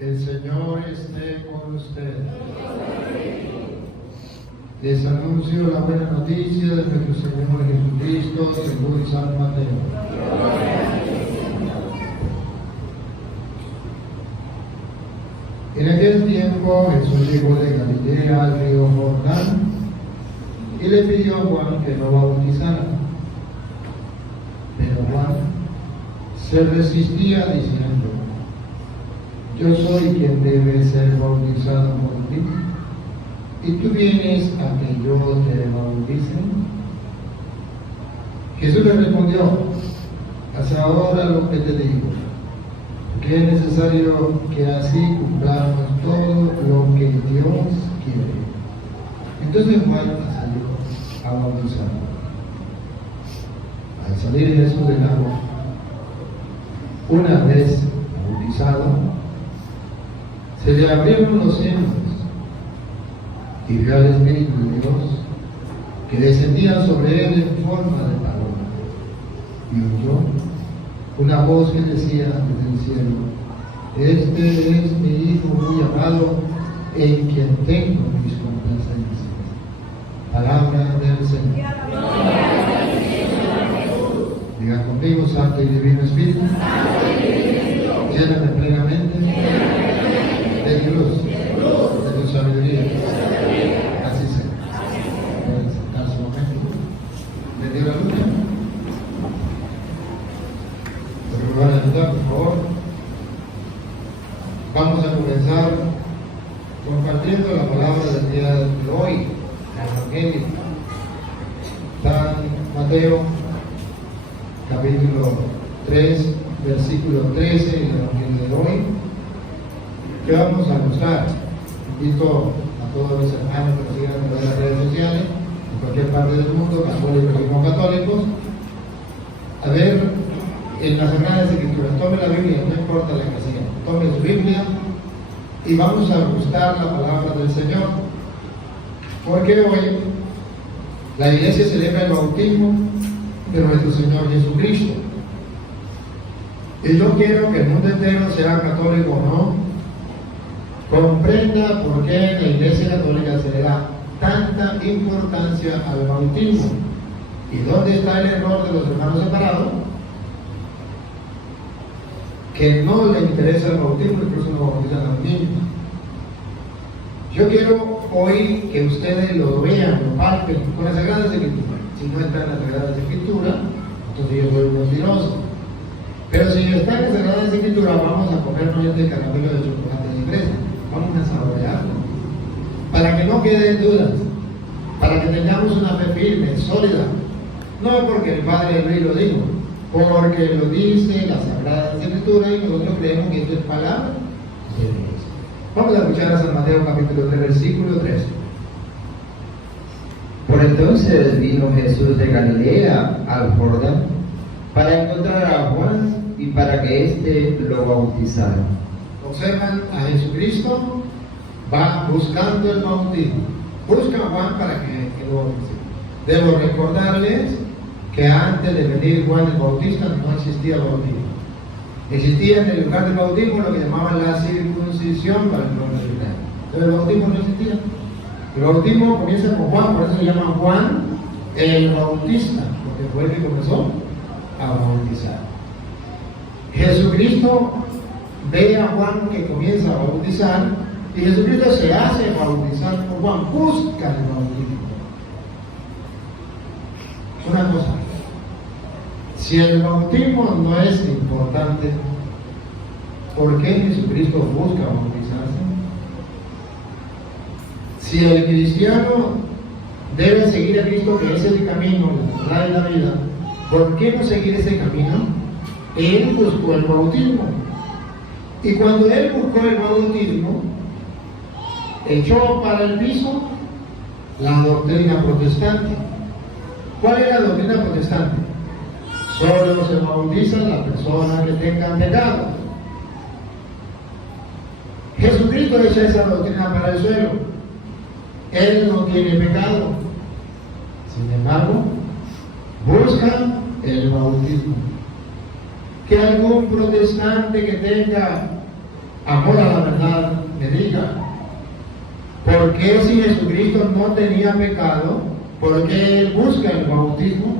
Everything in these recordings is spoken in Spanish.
El Señor esté con ustedes. Les anuncio la buena noticia de nuestro Señor Jesucristo según San Mateo. En aquel tiempo Jesús llegó de Galilea al río Jordán y le pidió a Juan que lo bautizara. Pero Juan se resistía diciendo: yo soy quien debe ser bautizado por ti, y tú vienes a que yo te bautice. Jesús le respondió: haz ahora lo que te digo, que es necesario que así cumplamos todo lo que Dios quiere. Entonces Juan salió a bautizar. Al salir Jesús del agua, una vez bautizado, se le abrieron los cielos y vio al Espíritu de Dios que descendía sobre él en forma de paloma, y oyó una voz que decía desde el cielo: este es mi Hijo muy amado, en quien tengo mis complacencias. Palabra del Señor. Diga conmigo: Santo y Divino Espíritu, lléname plenamente de tu luz, de tu sabiduría. Así sea. Pueden sentarse un momento. ¿Le dio la luz? ¿Me van a ayudar, por favor? Vamos a comenzar compartiendo la palabra del día de hoy, el Evangelio. San Mateo, capítulo 3, versículo 13, el Evangelio de hoy, que vamos a mostrar. Invito a todos los hermanos que nos sigan a través de las redes sociales, en cualquier parte del mundo, católicos y no católicos, a ver en las Sagradas Escrituras. Tome la Biblia, no importa la que sea, tome su Biblia y vamos a buscar la palabra del Señor. Porque hoy la iglesia celebra el bautismo de nuestro Señor Jesucristo. Y yo quiero que el mundo entero, sea católico o no, comprenda por qué la Iglesia Católica se le da tanta importancia al bautismo. ¿Y dónde está el error de los hermanos separados? Que no le interesa el bautismo, incluso no bautizan a los niños. Yo quiero hoy que ustedes lo vean, lo palpen con las Sagradas Escrituras. Si no está en las Sagradas Escrituras, entonces yo soy un mentiroso. Pero si está en las Sagradas Escrituras, vamos a comernos este caramelo de chocolate de fresa. Vamos a saborearlo. Para que no queden dudas. Para que tengamos una fe firme, sólida. No porque el Padre del Rey lo dijo, porque lo dice las Sagradas Escrituras y nosotros creemos que esto es palabra de Dios. Vamos a escuchar a San Mateo capítulo 3, versículo 13. Por entonces vino Jesús de Galilea al Jordán para encontrar a Juan y para que éste lo bautizara. Observan a Jesucristo, va buscando el bautismo. Busca a Juan para que lo bautice. Debo recordarles que antes de venir Juan el Bautista no existía el bautismo. Existía en el lugar del bautismo lo que llamaban la circuncisión para el pueblo de Israel. Pero el bautismo no existía. El bautismo comienza con Juan, por eso se llama Juan el Bautista, porque fue el que comenzó a bautizar. Jesucristo ve a Juan que comienza a bautizar y Jesucristo se hace bautizar por Juan, busca el bautismo. Una cosa, si el bautismo no es importante, ¿por qué Jesucristo busca bautizarse? Si el cristiano debe seguir a Cristo, que es el camino, la verdad y la vida, ¿por qué no seguir ese camino? Él buscó el bautismo. Y cuando él buscó el bautismo, echó para el piso la doctrina protestante. ¿Cuál es la doctrina protestante? Solo se bautiza la persona que tenga pecado. Jesucristo echa esa doctrina para el suelo. Él no tiene pecado. Sin embargo, busca el bautismo. Que algún protestante que tenga amor a la verdad, me diga, ¿por qué si Jesucristo no tenía pecado, por qué Él busca el bautismo?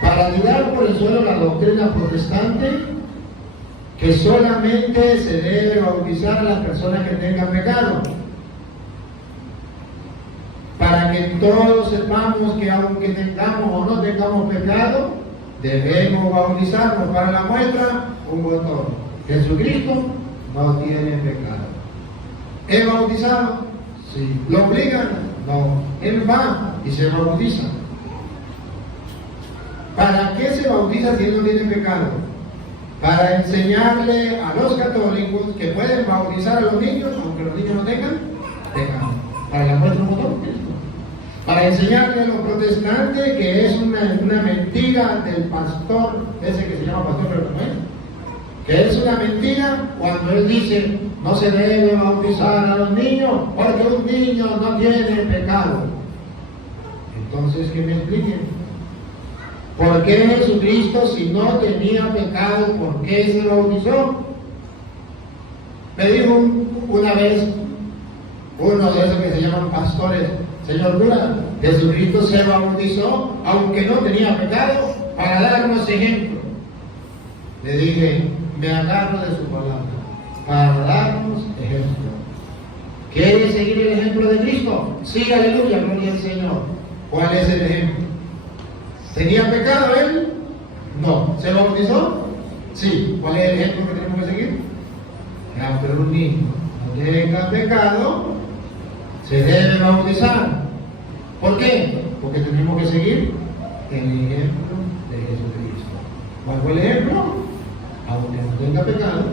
Para tirar por el suelo la doctrina protestante, que solamente se debe bautizar a las personas que tengan pecado. Para que todos sepamos que aunque tengamos o no tengamos pecado, debemos bautizarnos. Para la muestra, un botón. Jesucristo no tiene pecado. ¿Es bautizado? Sí. ¿Lo obligan? No. Él va y se bautiza. ¿Para qué se bautiza si él no tiene pecado? Para enseñarle a los católicos que pueden bautizar a los niños, aunque los niños no tengan pecado. Para la muestra, un botón. Para enseñarle a los protestantes que es una mentira del pastor, ese que se llama pastor, pero no es, que es una mentira cuando él dice no se debe bautizar a los niños porque un niño no tiene pecado. Entonces, que me expliquen. ¿Por qué Jesucristo, si no tenía pecado, por qué se bautizó? Me dijo una vez uno de esos que se llaman pastores: señor cura, Jesucristo se bautizó aunque no tenía pecado para darnos ejemplo. Le dije, me agarro de su palabra, para darnos ejemplo. ¿Quiere seguir el ejemplo de Cristo? Sí, aleluya, gloria al Señor. ¿Cuál es el ejemplo? ¿Tenía pecado él? No. ¿Se bautizó? Sí. ¿Cuál es el ejemplo que tenemos que seguir? Pero un niño no tenga pecado, se debe bautizar. ¿Por qué? Porque tenemos que seguir el ejemplo de Jesucristo. ¿Cuál fue el ejemplo? Aunque no tenga pecado,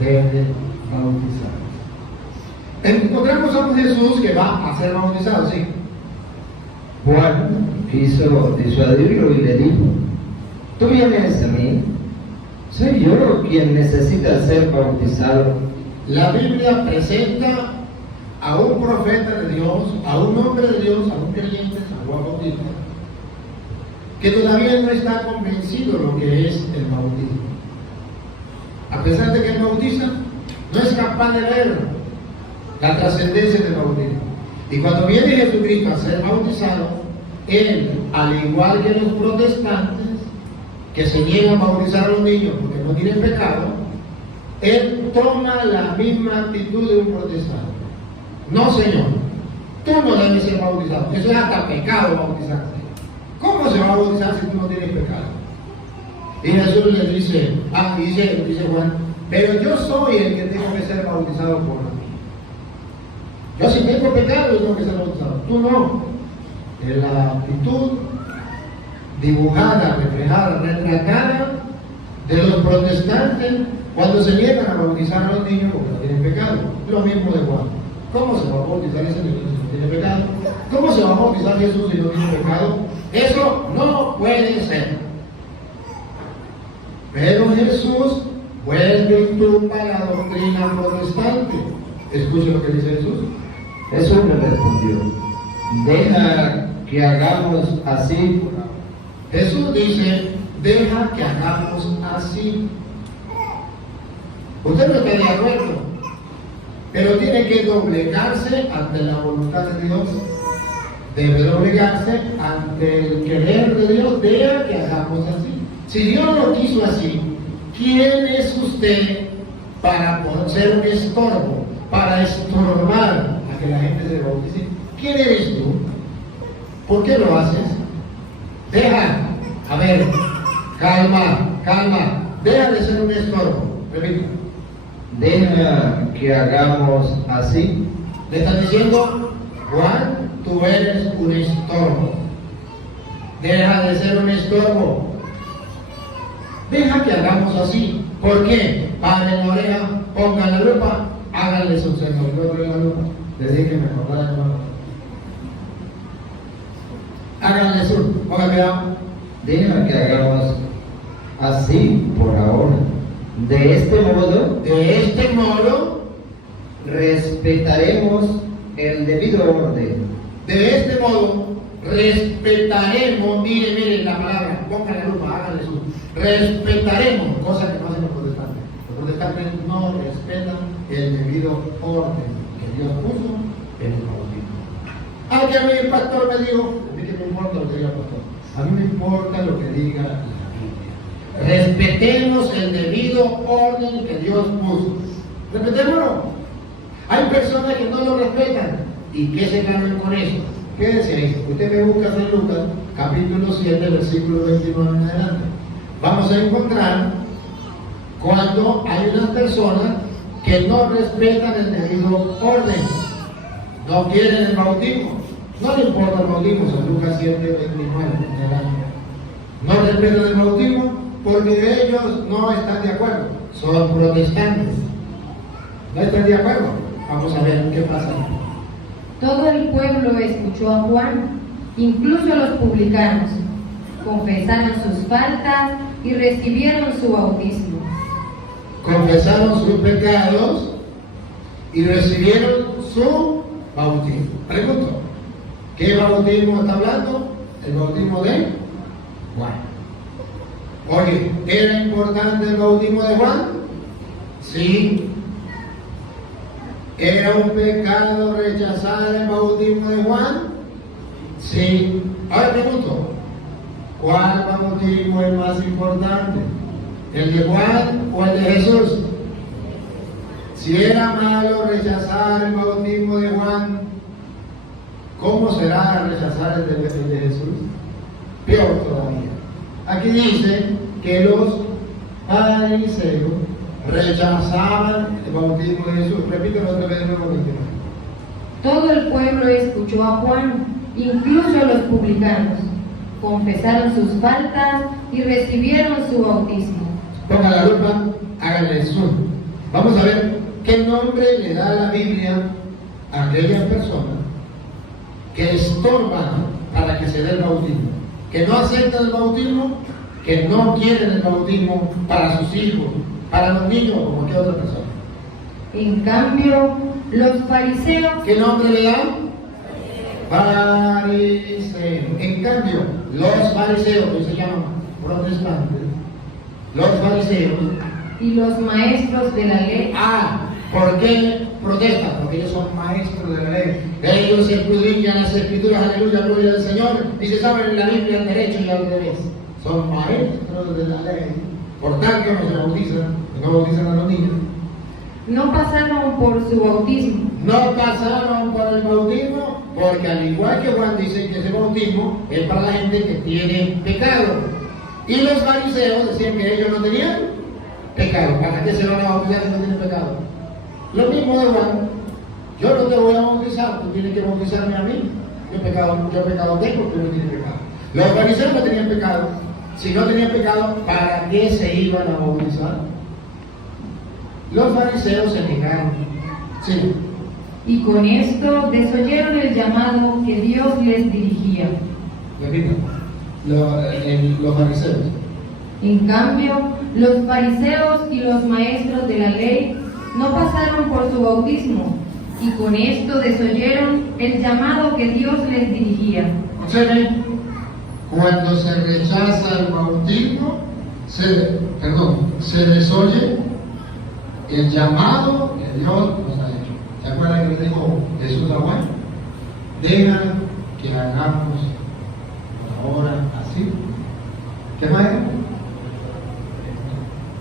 debe bautizar. Encontramos a un Jesús que va a ser bautizado, sí. Juan quiso disuadirlo y le dijo: tú vienes a mí, soy yo quien necesita ser bautizado. La Biblia presenta a un profeta de Dios, a un hombre de Dios, a un creyente, San Juan Bautista, que todavía no está convencido de lo que es el bautismo. A pesar de que él bautiza, no es capaz de ver la trascendencia del bautismo. Y cuando viene Jesucristo a ser bautizado, él, al igual que los protestantes, que se niegan a bautizar a los niños porque no tienen pecado, él toma la misma actitud de un protestante. No, señor, tú no debes ser bautizado. Eso es hasta pecado bautizarse. ¿Cómo se va a bautizar si tú no tienes pecado? Y Jesús le dice, dice Juan, pero yo soy el que tengo que ser bautizado por mí. Yo si tengo pecado, yo tengo que ser bautizado. Tú no. Es la actitud dibujada, reflejada, retratada de los protestantes cuando se niegan a bautizar a los niños porque no tienen pecado. Lo mismo de Juan. ¿Cómo se va a bautizar ese niño si no tiene pecado? ¿Cómo se va a bautizar Jesús si no tiene pecado? Eso no puede ser. Pero Jesús vuelve y tumba la doctrina protestante. Escuche lo que dice Jesús. Jesús le respondió: deja que hagamos así. Jesús dice, deja que hagamos así. Usted no está de acuerdo, pero tiene que doblegarse ante la voluntad de Dios. Debe doblegarse ante el querer de Dios. Deja que hagamos así. Si Dios lo quiso así, ¿quién es usted para ser un estorbo, para estorbar a que la gente se bautice? ¿Quién eres tú? ¿Por qué lo haces? Deja, a ver, calma, deja de ser un estorbo. Repito. Deja que hagamos así. Le están diciendo, Juan, tú eres un estorbo. Deja de ser un estorbo. Deja que hagamos así. ¿Por qué? Paren la oreja, pongan la lupa, háganle su observatorio de la lupa. Les dije que me acordara de la lupa. Háganle su, pónganme cuidado. Deja que hagamos así por ahora. De este modo, respetaremos el debido orden. De este modo, respetaremos, mire la palabra, pongan la lupa, háganle su. Respetaremos, cosa que no hacen los protestantes. protestantes no respetan el debido orden que Dios puso en el bautismo. Que a mí el pastor me dijo, a mí que me importa lo que diga el pastor, a mí me importa lo que diga la Biblia. Respetemos el debido orden que Dios puso. Respetémoslo. Hay personas que no lo respetan. ¿Y qué se ganan con eso? Quédese ahí. Usted me busca en Lucas, capítulo 7, versículo 29 en adelante. Vamos a encontrar cuando hay unas personas que no respetan el debido orden. No quieren el bautismo. No le importa el bautismo, San Lucas 7, 29 en adelante. No respetan el bautismo porque ellos no están de acuerdo. Son protestantes. ¿No están de acuerdo? Vamos a ver qué pasa. Todo el pueblo escuchó a Juan, incluso los publicanos. Confesaron sus faltas y recibieron su bautismo. Confesaron sus pecados y recibieron su bautismo. Pregunto, ¿qué bautismo está hablando? El bautismo de Juan. Oye, ¿era importante el bautismo de Juan? Sí. ¿Era un pecado rechazar el bautismo de Juan? Sí. Ahora pregunto, ¿cuál bautismo es más importante? ¿El de Juan o el de Jesús? Si era malo rechazar el bautismo de Juan, ¿cómo será rechazar el de Jesús? Peor todavía. Aquí dice que los fariseos rechazaban el bautismo de Jesús. Repítelo otra vez, nuevo. Todo el pueblo escuchó a Juan, incluso los publicanos. Confesaron sus faltas y recibieron su bautismo. Ponga la lupa, háganle zoom. Vamos a ver qué nombre le da la Biblia a aquellas personas que estorban para que se dé el bautismo, que no aceptan el bautismo, que no quieren el bautismo para sus hijos, para los niños o cualquier otra persona. En cambio, los fariseos... ¿Qué nombre le dan? Fariseos. En cambio, los fariseos, que se llaman protestantes, los fariseos y los maestros de la ley. ¿Por qué protestan? Porque ellos son maestros de la ley. Ellos escudriñan las escrituras, aleluya, gloria al Señor, y se saben en la Biblia al derecho y al revés. Son maestros de la ley. Por tanto, no se bautizan, no bautizan a los niños. No pasaron por su bautismo. No pasaron por el bautismo, porque al igual que Juan dice que ese bautismo es para la gente que tiene pecado. Y los fariseos decían que ellos no tenían pecado. ¿Para qué se van a bautizar si no tienen pecado? Lo mismo de Juan. Yo no te voy a bautizar, tú tienes que bautizarme a mí. Yo pecado tengo, tú no tienes pecado. Los fariseos no tenían pecado. Si no tenían pecado, ¿para qué se iban a bautizar? Los fariseos se negaron. Sí. Y con esto desoyeron el llamado que Dios les dirigía. Repito. Los fariseos. En cambio, los fariseos y los maestros de la ley no pasaron por su bautismo, y con esto desoyeron el llamado que Dios les dirigía. Observen, cuando se rechaza el bautismo, se desoye el llamado que Dios nos ha hecho. ¿Se acuerdan que le dijo Jesús a Juan? Deja que hagamos ahora así. ¿Qué más?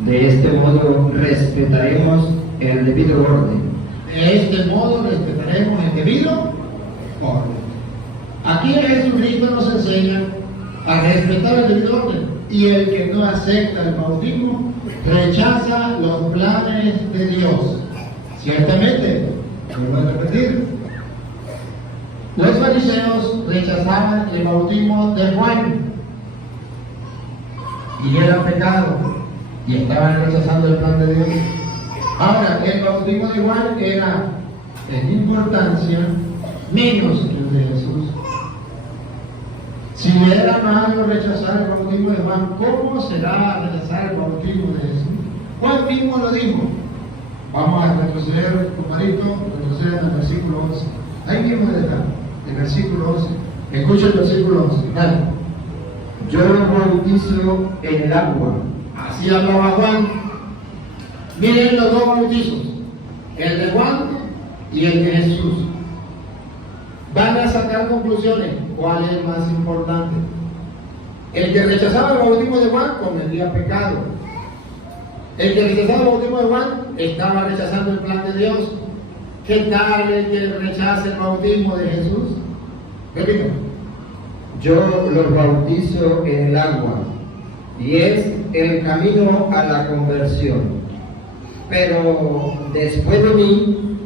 De este modo respetaremos el debido orden. De este modo respetaremos el debido orden. Aquí Jesucristo nos enseña a respetar el debido orden. Y el que no acepta el bautismo rechaza los planes de Dios. Ciertamente, vuelvo a repetir, los fariseos rechazaban el bautismo de Juan y era pecado y estaban rechazando el plan de Dios. Ahora, el bautismo de Juan era en importancia menos que el de Jesús. Si era malo rechazar el bautismo de Juan, ¿cómo será rechazar el bautismo de Jesús? Juan mismo lo dijo. Vamos a retroceder, compadrito, retroceder al versículo 11. Ahí mismo está, el versículo 11. Escucha el versículo 11. Dale. Yo bautizo en el agua. Así hablaba Juan. Miren los dos bautizos, el de Juan y el de Jesús. Van a sacar conclusiones. ¿Cuál es más importante? El que rechazaba el bautismo de Juan cometía pecado. El que rechazaba el bautismo de Juan estaba rechazando el plan de Dios. ¿Qué tal el que rechaza el bautismo de Jesús? Repito. Yo los bautizo en el agua, y es el camino a la conversión. Pero después de mí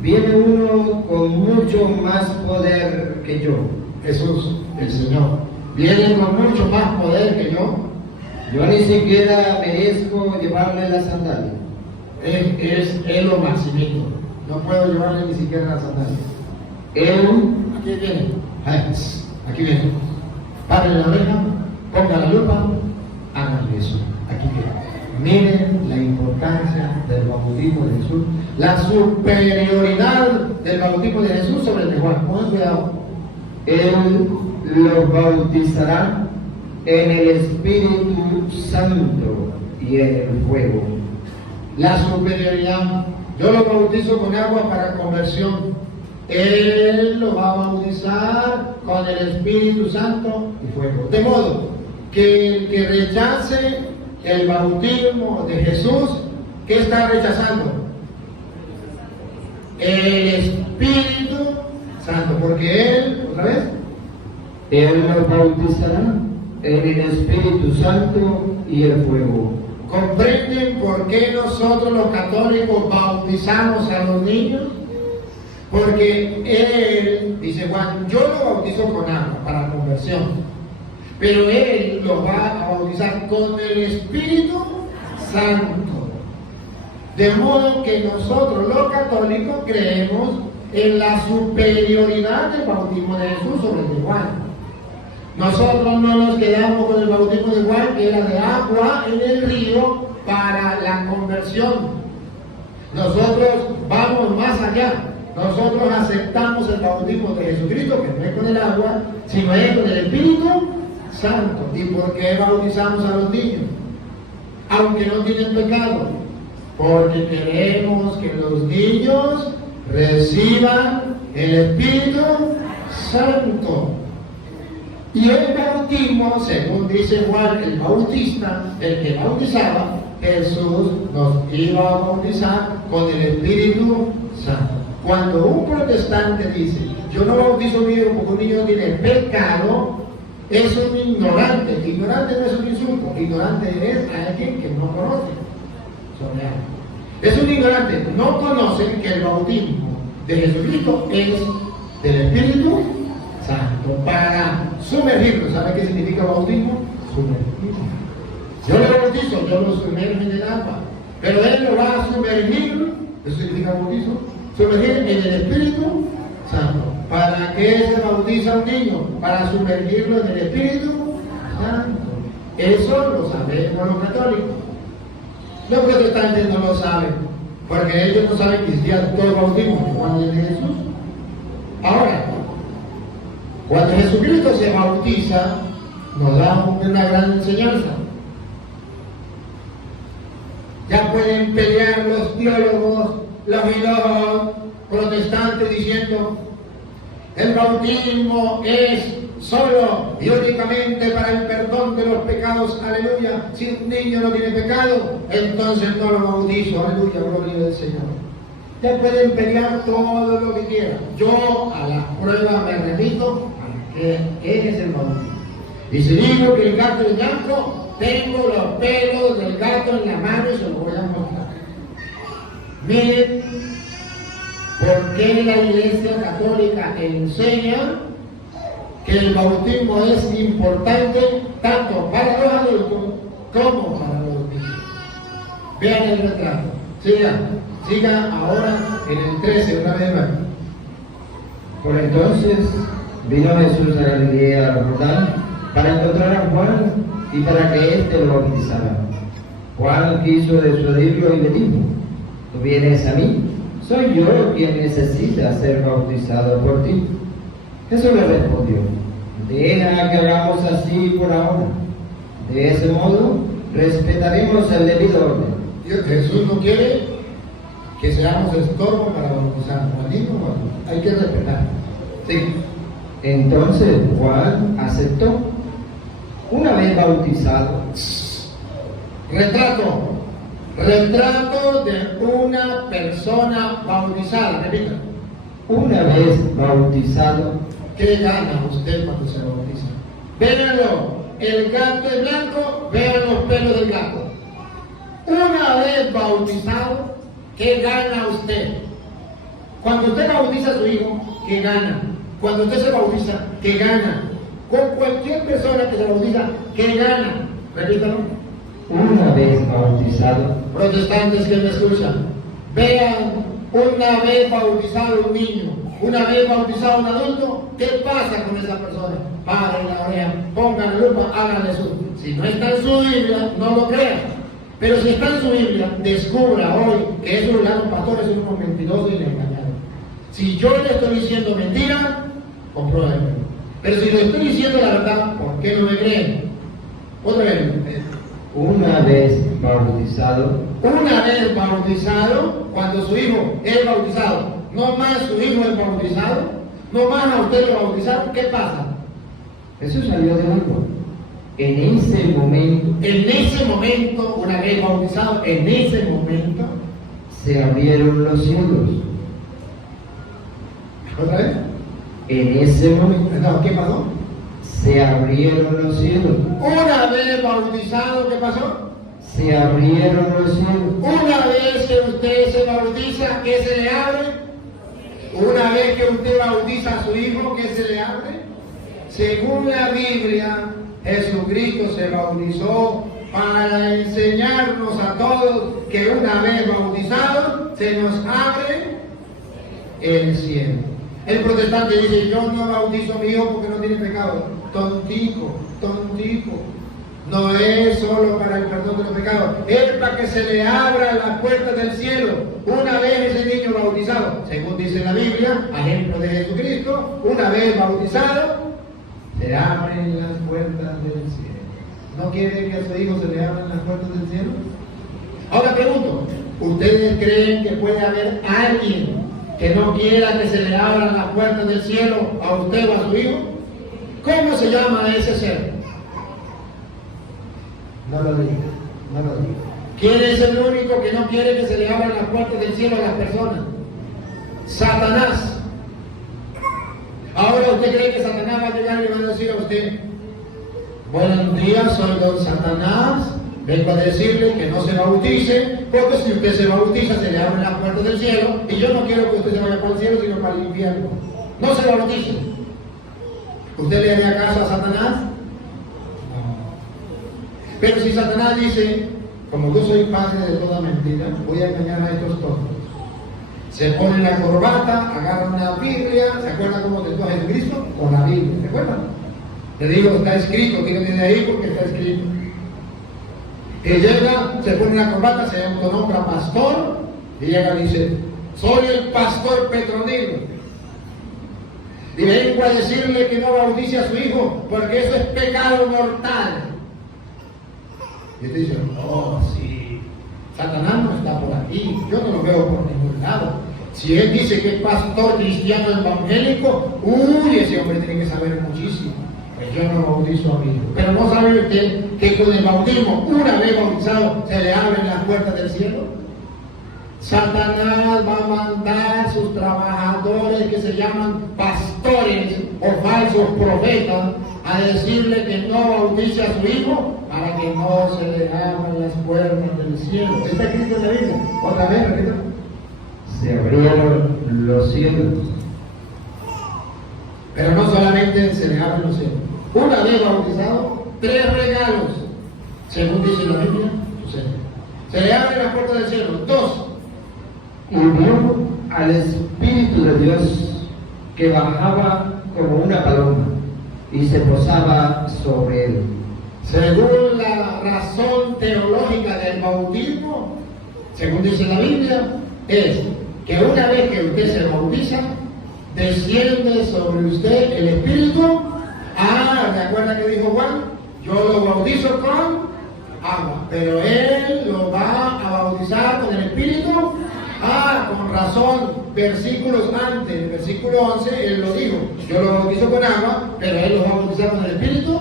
viene uno con mucho más poder que yo. Jesús, el Señor, viene con mucho más poder que yo. Yo ni siquiera merezco llevarle la sandalia. Es lo maximito. No puedo llevarle ni siquiera la sandalia. Aquí viene. Aquí viene. Párale la oreja, ponga la lupa, hagan eso. Aquí viene. Miren la importancia del bautismo de Jesús, la superioridad del bautismo de Jesús sobre el de Juan. Pongan cuidado. Él los bautizará en el Espíritu Santo y en el fuego. La superioridad. Yo lo bautizo con agua para conversión. Él lo va a bautizar con el Espíritu Santo y fuego. De modo que el que rechace el bautismo de Jesús, ¿qué está rechazando? El Espíritu Santo, porque Él, otra vez, Él los bautizará en el Espíritu Santo y el fuego. ¿comprenden por qué nosotros los católicos bautizamos a los niños? Porque Él, dice Juan, yo lo bautizo con agua para conversión, pero Él lo va a bautizar con el Espíritu Santo. De modo que nosotros los católicos creemos en la superioridad del bautismo de Jesús sobre el de Juan. Nosotros no nos quedamos con el bautismo de Juan, que era de agua en el río para la conversión. Nosotros vamos más allá. Nosotros aceptamos el bautismo de Jesucristo, que no es con el agua, sino es con el Espíritu Santo. ¿Y por qué bautizamos a los niños? Aunque no tienen pecado. Porque queremos que los niños reciban el Espíritu Santo. Y el bautismo, según dice Juan el Bautista, el que bautizaba, Jesús nos iba a bautizar con el Espíritu Santo. Cuando un protestante dice, yo no bautizo a un niño porque un niño tiene pecado, es un ignorante. Ignorante no es un insulto, ignorante es alguien que no conoce sobre algo. Es un ignorante, no conoce que el bautismo de Jesucristo es del Espíritu Santo para sumergirlo. ¿Sabe qué significa bautismo? Sumergirlo. Yo lo bautizo, yo lo sumerjo en el agua, pero Él lo va a sumergir, eso significa bautismo, sumergir en el Espíritu Santo. ¿Para qué se bautiza un niño? Para sumergirlo en el Espíritu Santo. Eso lo sabemos los católicos. Los protestantes no lo saben, porque ellos no saben que existía todo el bautismo igual el de Jesús. Ahora, cuando Jesucristo se bautiza, nos da una gran enseñanza. Ya pueden pelear los teólogos, los filósofos protestantes diciendo el bautismo es solo y únicamente para el perdón de los pecados, aleluya. Si un niño no tiene pecado, entonces no lo bautizo, aleluya, gloria del Señor. Ya pueden pelear todo lo que quieran. Yo a la prueba me remito a que ese es el bautismo. Y si digo que el gato es blanco, tengo los pelos del gato en la mano y se los voy a mostrar. Miren por qué la Iglesia Católica enseña que el bautismo es importante tanto para los adultos como para los niños. Vean el retrato. Sigan ahora en el 13, una vez más. Por entonces vino Jesús a Galilea, al Jordán, para encontrar a Juan y para que éste lo bautizara. Juan quiso disuadirlo y le dijo, ¿tú vienes a mí? Soy yo quien necesita ser bautizado por ti. Jesús le respondió, deja que hagamos así por ahora. De ese modo respetaremos el debido orden. Jesús no quiere que seamos estorbo para bautizar al niño o al niño. Hay que respetar. Sí. Entonces Juan aceptó. Una vez bautizado, Retrato de una persona bautizada. Repita. una vez bautizado, ¿Qué gana usted cuando se bautiza? Véanlo. El gato es blanco, vean los pelos del gato. Una vez bautizado, ¿qué gana usted? Cuando usted bautiza a su hijo, ¿qué gana? Cuando usted se bautiza, ¿qué gana? Con cualquier persona que se bautiza, ¿qué gana? Repítalo. una vez bautizado, Protestantes que me escuchan, vean una vez bautizado un niño, una vez bautizado un adulto, ¿qué pasa con esa persona? Paren la oreja, pongan la lupa, háganle su. Si no está en su Biblia, no lo crean. Pero si está en su Biblia, descubra hoy que esos pastores son unos mentirosos y le engañaron. Si yo le estoy diciendo mentira, compruébenlo. Pero si le estoy diciendo la verdad, ¿por qué no me creen? Otra vez. una vez bautizado, Una vez bautizado, cuando su hijo es bautizado, no más su hijo es bautizado, no más a usted lo bautizaron, ¿qué pasa? eso salió de algo. En ese momento, una vez bautizado, en ese momento, se abrieron los cielos. ¿otra vez? En ese momento No, ¿qué pasó? se abrieron los cielos. Una vez bautizado, ¿qué pasó? Se abrieron los cielos. Una vez que usted se bautiza, ¿qué se le abre? Una vez que usted bautiza a su hijo, ¿qué se le abre? Según la Biblia, Jesucristo se bautizó para enseñarnos a todos que una vez bautizados se nos abre el cielo. El protestante dice, yo no bautizo a mi hijo porque no tiene pecado. Tontico. No es solo para el perdón de los pecados, es para que se le abran las puertas del cielo. Una vez ese niño bautizado, según dice la Biblia, ejemplo de Jesucristo, una vez bautizado, se abren las puertas del cielo. ¿No quiere que a su hijo se le abran las puertas del cielo? Ahora pregunto, ¿ustedes creen que puede haber alguien que no quiera que se le abran las puertas del cielo a usted o a su hijo? ¿Cómo se llama ese ser? No lo digo. ¿Quién es el único que no quiere que se le abran las puertas del cielo a las personas? Satanás. Ahora usted cree que Satanás va a llegar y le va a decir a usted, buenos días, soy don Satanás, vengo a decirle que no se bautice, porque si usted se bautiza se le abren las puertas del cielo, y yo no quiero que usted se vaya para el cielo, sino para el infierno. No se bautice. ¿Usted le haría caso a Satanás? Pero si Satanás dice, como yo soy padre de toda mentira, voy a engañar a estos tontos. Se ponen la corbata, agarran una Biblia, ¿se acuerdan cómo tentó a Jesucristo? Con la Biblia, ¿se acuerdan? Le digo, está escrito, quítate de ahí porque está escrito. Y llega, se pone la corbata, se autonombra pastor, y llega y dice, soy el pastor Petronilo. Y vengo a decirle que no bautice a su hijo, porque eso es pecado mortal. Y usted dice, oh, sí, Satanás no está por aquí, yo no lo veo por ningún lado. Si él dice que es pastor cristiano evangélico, ese hombre tiene que saber muchísimo. Pues yo no bautizo a mi hijo. Pero no sabe usted que con el bautismo, una vez bautizado, se le abren las puertas del cielo. Satanás va a mandar sus trabajadores que se llaman pastores o falsos profetas a decirle que no bautice a su hijo para que no se le abran las puertas del cielo. Está escrito en la Biblia. Otra vez, repito. Se abrieron los cielos. Pero no solamente se le abren los cielos. Una vez bautizado, 3 regalos, según dice la Biblia, sucede. Se le abren las puertas del cielo. 2. Y vio al Espíritu de Dios que bajaba como una paloma y se posaba sobre él. Según la razón teológica del bautismo, según dice la Biblia, es que una vez que usted se bautiza, desciende sobre usted el Espíritu. ¿Se acuerda que dijo Juan? Yo lo bautizo con agua, pero él lo va a bautizar razón, versículos antes, el versículo 11, él lo dijo, yo lo bautizo con agua, pero él lo va a bautizar con el Espíritu.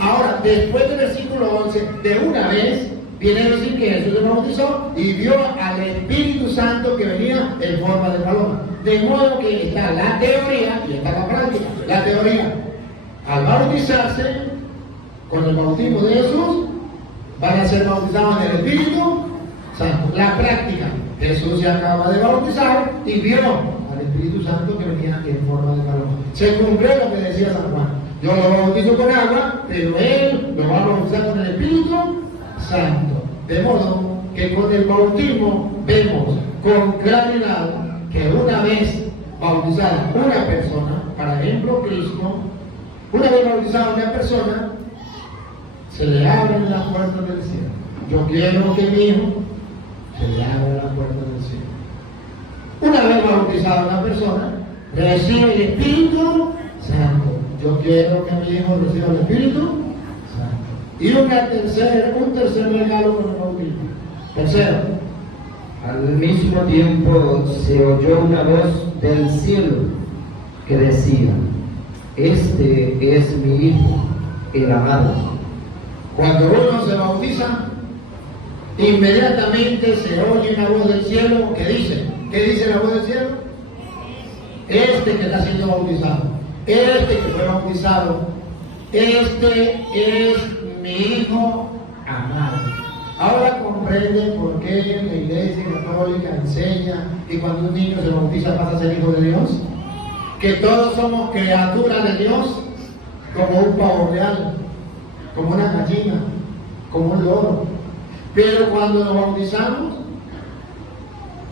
Ahora, después del versículo 11, de una vez, viene a decir que Jesús lo bautizó y vio al Espíritu Santo que venía en forma de paloma. De modo que está la teoría y está la práctica. La teoría, al bautizarse, con el bautismo de Jesús, van a ser bautizados en el Espíritu Santo. La práctica, Jesús se acaba de bautizar y vio al Espíritu Santo que venía en forma de paloma. Se cumplió lo que decía San Juan. Yo lo bautizo con agua, pero él lo va a bautizar con el Espíritu Santo. De modo que con el bautismo vemos con claridad que una vez bautizada una persona, por ejemplo Cristo, una vez bautizada una persona, se le abren las puertas del cielo. Yo quiero que mi hijo se le abra las puertas del cielo. Una vez bautizada una persona, recibe el Espíritu Santo. Yo quiero que mi hijo reciba el Espíritu Santo. Y un tercer regalo con el bautismo. Tercero, Al mismo tiempo se oyó una voz del cielo que decía: Este es mi Hijo, el amado. cuando uno se bautiza, inmediatamente se oye una voz del cielo que dice, ¿qué dice la voz del cielo? Este que está siendo bautizado, este que fue bautizado, este es mi Hijo amado. Ahora comprende por qué la Iglesia Católica enseña que cuando un niño se bautiza pasa a ser hijo de Dios, que todos somos criaturas de Dios, como un pavo real, como una gallina, como un loro. Pero cuando nos bautizamos,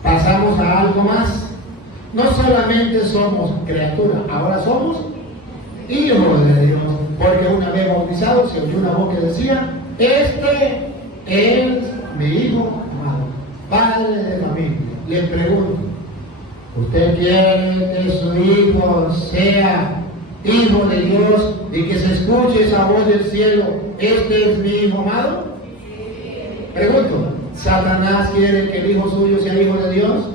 pasamos a algo más. No solamente somos criaturas, ahora somos hijos de Dios, porque una vez bautizados se oyó una voz que decía: este es mi Hijo amado. Padre de familia, le pregunto, ¿usted quiere que su hijo sea hijo de Dios y que se escuche esa voz del cielo? ¿Este es mi Hijo amado? Pregunto, ¿Satanás quiere que el hijo suyo sea hijo de Dios?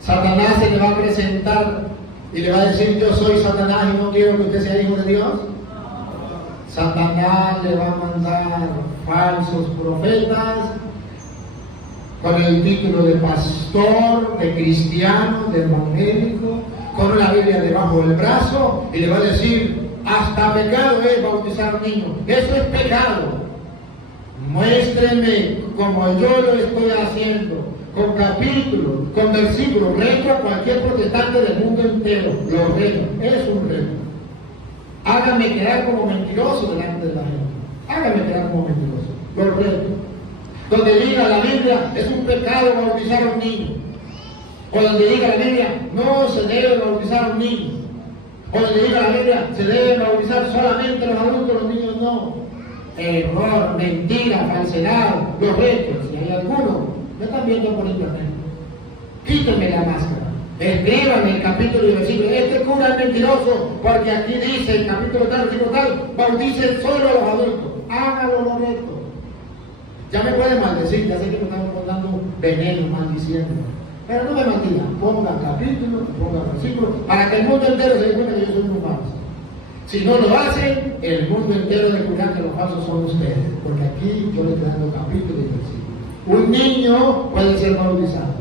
¿Satanás se le va a presentar y le va a decir: yo soy Satanás y no quiero que usted sea hijo de Dios? Satanás le va a mandar falsos profetas con el título de pastor, de cristiano, de evangélico, con una Biblia debajo del brazo, y le va a decir: hasta pecado es bautizar niños, eso es pecado. Muéstrenme como yo lo estoy haciendo, con capítulos, con versículos, reto a cualquier protestante del mundo entero, lo reto, es un reto. Hágame quedar como mentiroso delante de la gente, hágame quedar como mentiroso, lo reto. Donde diga la Biblia, es un pecado bautizar a un niño, o donde diga la Biblia, no se debe bautizar a un niño, o donde diga la Biblia, se deben bautizar solamente los adultos, los niños no. Error, mentira, falsedad, los retos. Si hay alguno, me están viendo por internet, quítenme la máscara, escriban el capítulo y el versículo: este cura es mentiroso porque aquí dice el capítulo tal, versículo tal, bauticen solo a los adultos. Hágalo lo recto. Ya me pueden maldecir, ya sé que me están dando veneno, maldiciendo, pero no me maldigan, ponga capítulo, ponga versículo, para que el mundo entero se dé cuenta que yo soy un falso. Si no lo hacen, el mundo entero descubrirá que los falsos son ustedes, porque aquí yo les estoy dando capítulo y versículo. Un niño puede ser bautizado,